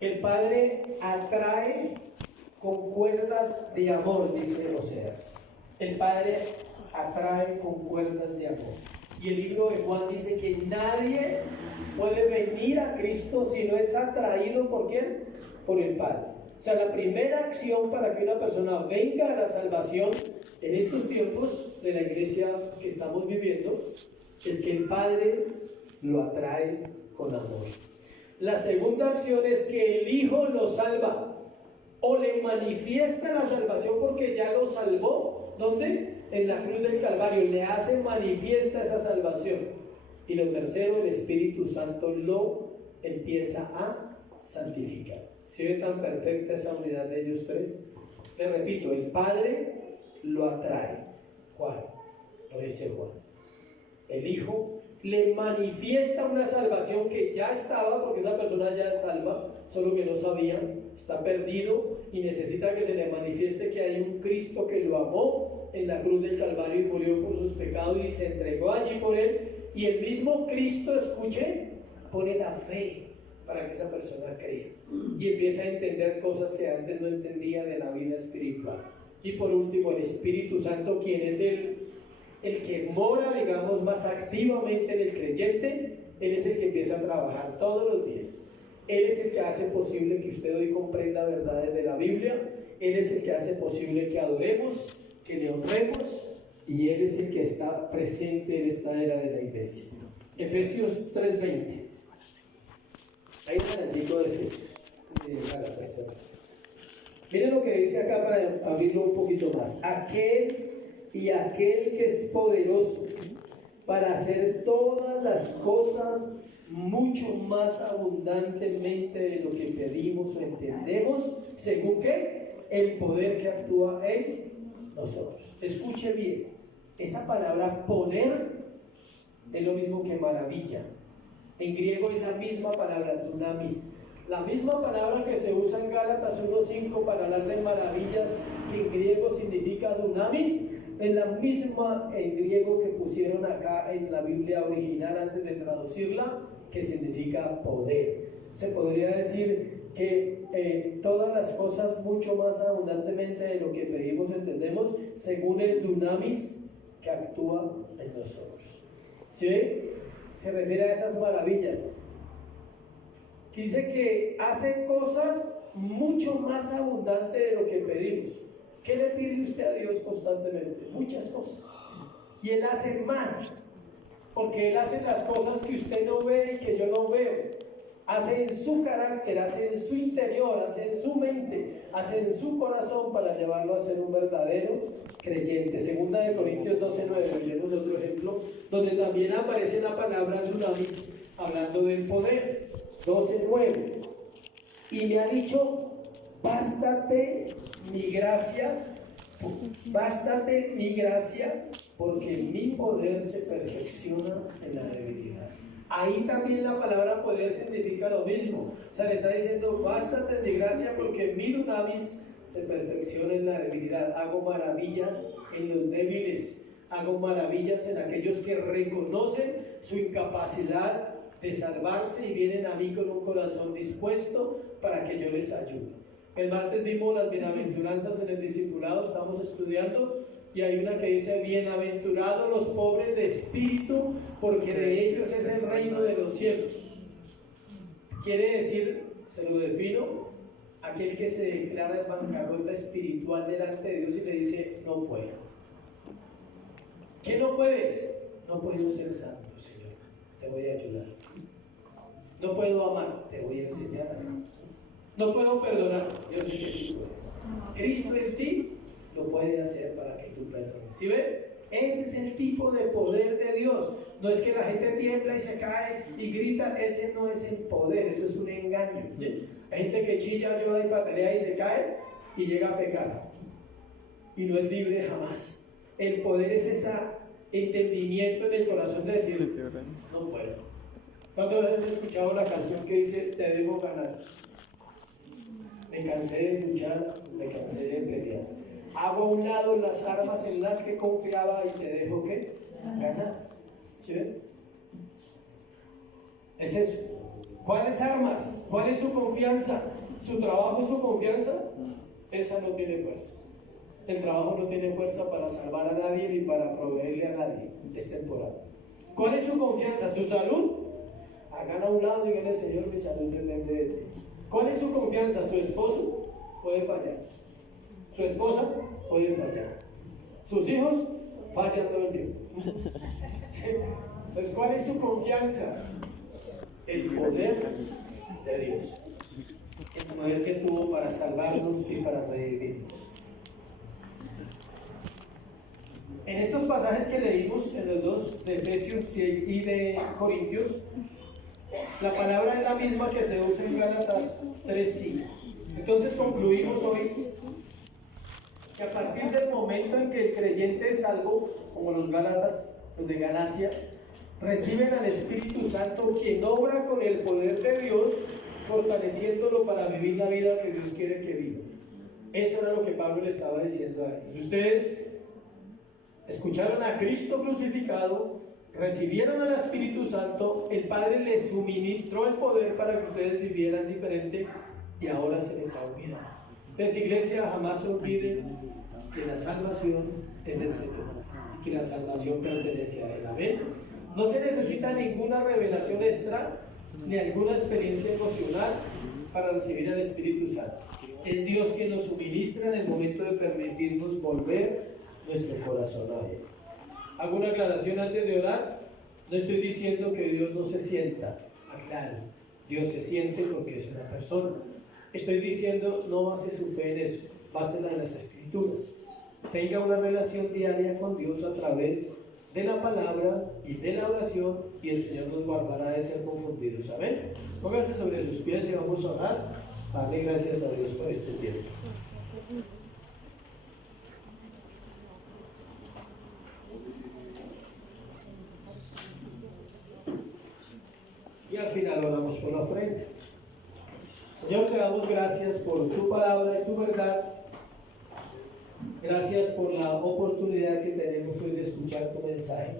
el Padre atrae con cuerdas de amor, dice Oseas. El Padre atrae con cuerdas de amor. Y el libro de Juan dice que nadie puede venir a Cristo si no es atraído ¿por quién? Por el Padre. O sea, la primera acción para que una persona venga a la salvación en estos tiempos de la iglesia que estamos viviendo es que el Padre lo atrae con amor. La segunda acción es que el Hijo lo salva o le manifiesta la salvación porque ya lo salvó. ¿Dónde? En la cruz del Calvario. Le hace manifiesta esa salvación. Y lo tercero, el Espíritu Santo lo empieza a santificar. ¿Sí ve tan perfecta esa unidad de ellos tres? Le repito, el Padre lo atrae. ¿Cuál? Lo dice Juan. El Hijo le manifiesta una salvación que ya estaba, porque esa persona ya es salva, solo que no sabía, está perdido y necesita que se le manifieste que hay un Cristo que lo amó en la cruz del Calvario y murió por sus pecados y se entregó allí por él. Y el mismo Cristo, escuche, pone la fe para que esa persona crea y empieza a entender cosas que antes no entendía de la vida espiritual. Y por último, el Espíritu Santo, quien es el que mora, digamos, más activamente en el creyente. Él es el que empieza a trabajar todos los días. Él es el que hace posible que usted hoy comprenda verdades de la Biblia. Él es el que hace posible que adoremos, que le honremos, y Él es el que está presente en esta era de la iglesia. Efesios 3:20. Hay un antiguo de Efesios. Miren lo que dice acá para abrirlo un poquito más. Aquel que es poderoso para hacer todas las cosas mucho más abundantemente de lo que pedimos o entendemos, según que el poder que actúa en nosotros. Escuche bien, esa palabra poder es lo mismo que maravilla. En griego es la misma palabra, dunamis, la misma palabra que se usa en Gálatas 1:5 para hablar de maravillas, que en griego significa dunamis. Es la misma en griego que pusieron acá en la Biblia original antes de traducirla, que significa poder. Se podría decir que todas las cosas mucho más abundantemente de lo que pedimos entendemos, según el dunamis que actúa en nosotros. ¿Sí? Se refiere a esas maravillas. Dice que hace cosas mucho más abundantes de lo que pedimos. ¿Qué le pide usted a Dios constantemente? Muchas cosas. Y Él hace más, porque Él hace las cosas que usted no ve y que yo no veo. Hace en su carácter, hace en su interior, hace en su mente, hace en su corazón para llevarlo a ser un verdadero creyente. Segunda de Corintios 12:9, tenemos otro ejemplo, donde también aparece la palabra dunamis, hablando del poder. 12:9. Y me ha dicho, bástate mi gracia, porque mi poder se perfecciona en la debilidad. Ahí también la palabra poder significa lo mismo. O sea, le está diciendo, bástate mi gracia porque mi dunamis se perfecciona en la debilidad. Hago maravillas en los débiles, hago maravillas en aquellos que reconocen su incapacidad de salvarse y vienen a mí con un corazón dispuesto para que yo les ayude. El martes vimos las bienaventuranzas en el discipulado, estamos estudiando, y hay una que dice, bienaventurados los pobres de espíritu, porque de ellos es el reino de los cielos. Quiere decir, se lo defino, aquel que se declara en bancarrota espiritual delante de Dios y le dice, no puedo. ¿Qué no puedes? No puedo ser santo, Señor, te voy a ayudar. No puedo amar, te voy a enseñar a amar. No puedo perdonar, yo sé que sí puedes. Cristo en ti lo puede hacer para que tú perdones. ¿Sí ven? Ese es el tipo de poder de Dios. No es que la gente tiembla y se cae y grita, ese no es el poder, eso es un engaño. ¿Sí? Hay gente que chilla, llora y patalea y se cae y llega a pecar. Y no es libre jamás. El poder es ese entendimiento en el corazón de decir, no puedo. ¿Cuántas veces he escuchado la canción que dice, te debo ganar? Me cansé de luchar, me cansé de pelear. Hago a un lado las armas en las que confiaba y te dejo ¿qué? Ganar. ¿Sí ven? Es eso. ¿Cuáles armas? ¿Cuál es su confianza? ¿Su trabajo es su confianza? Esa no tiene fuerza. El trabajo no tiene fuerza para salvar a nadie ni para proveerle a nadie. Es temporal. ¿Cuál es su confianza? ¿Su salud? Hagan a un lado y díganle, Señor, mi salud depende de ti. ¿Cuál es su confianza? ¿Su esposo? Puede fallar. ¿Su esposa? Puede fallar. ¿Sus hijos? Fallan todo el tiempo. ¿Sí? Entonces, ¿cuál es su confianza? El poder de Dios. El poder que tuvo para salvarnos y para redimirnos. En estos pasajes que leímos, en los dos, de Efesios y de Corintios, la palabra es la misma que se usa en Gálatas 3:5. Entonces concluimos hoy que a partir del momento en que el creyente es salvo, como los Gálatas, los de Galacia, reciben al Espíritu Santo, quien obra con el poder de Dios, fortaleciéndolo para vivir la vida que Dios quiere que viva. Eso era lo que Pablo le estaba diciendo a ellos. Ustedes escucharon a Cristo crucificado, recibieron al Espíritu Santo, el Padre les suministró el poder para que ustedes vivieran diferente y ahora se les ha olvidado. Entonces, iglesia, jamás se olviden que la salvación es del Señor y que la salvación pertenece a Él. Amén. No se necesita ninguna revelación extra ni alguna experiencia emocional para recibir al Espíritu Santo. Es Dios quien nos suministra en el momento de permitirnos volver nuestro corazón a Él. Hago una aclaración antes de orar. No estoy diciendo que Dios no se sienta. Aclaro, Dios se siente porque es una persona. Estoy diciendo, no base su fe en eso, básela en las Escrituras. Tenga una relación diaria con Dios a través de la palabra y de la oración, y el Señor nos guardará de ser confundidos. Amén. Pónganse sobre sus pies y vamos a orar. Dale gracias a Dios por este tiempo. Y al final oramos por la ofrenda. Señor, te damos gracias por tu palabra y tu verdad. Gracias por la oportunidad que tenemos hoy de escuchar tu mensaje.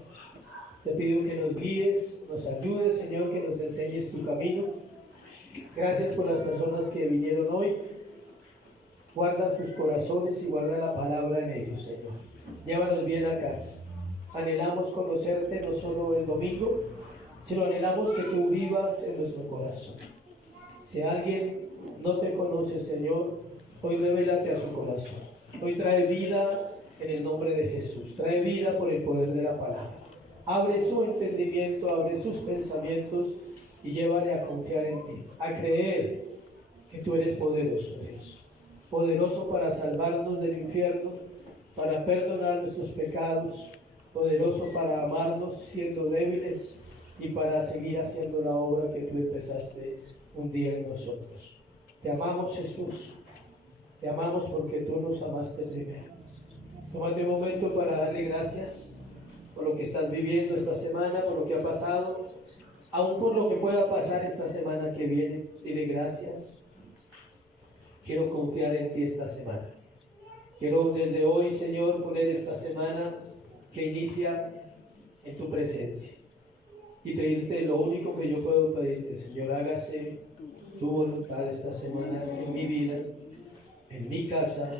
Te pido que nos guíes, nos ayudes, Señor, que nos enseñes tu camino. Gracias por las personas que vinieron hoy. Guarda sus corazones y guarda la palabra en ellos, Señor. Llévanos bien a casa. Anhelamos conocerte no solo el domingo, sino anhelamos que tú vivas en nuestro corazón. Si alguien no te conoce, Señor, hoy revélate a su corazón. Hoy trae vida en el nombre de Jesús. Trae vida por el poder de la palabra. Abre su entendimiento, abre sus pensamientos y llévale a confiar en ti, a creer que tú eres poderoso, Dios. Poderoso para salvarnos del infierno, para perdonar nuestros pecados, poderoso para amarnos siendo débiles y para seguir haciendo la obra que tú empezaste un día en nosotros. Te amamos, Jesús. Te amamos porque tú nos amaste primero. Tómate un momento para darle gracias por lo que estás viviendo esta semana, por lo que ha pasado, aún por lo que pueda pasar esta semana que viene. Dile gracias. Quiero confiar en ti esta semana. Quiero desde hoy, Señor, poner esta semana que inicia en tu presencia y pedirte lo único que yo puedo pedirte, Señor, hágase tu voluntad esta semana en mi vida, en mi casa,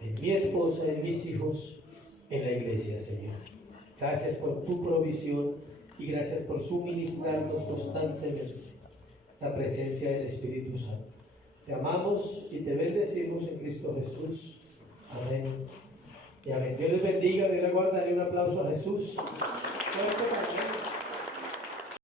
en mi esposa, en mis hijos, en la iglesia, Señor. Gracias por tu provisión y gracias por suministrarnos constantemente la presencia del Espíritu Santo. Te amamos y te bendecimos en Cristo Jesús. Amén. Y amén. Dios les bendiga, Dios les guarde, darle un aplauso a Jesús. Fuerte para Él.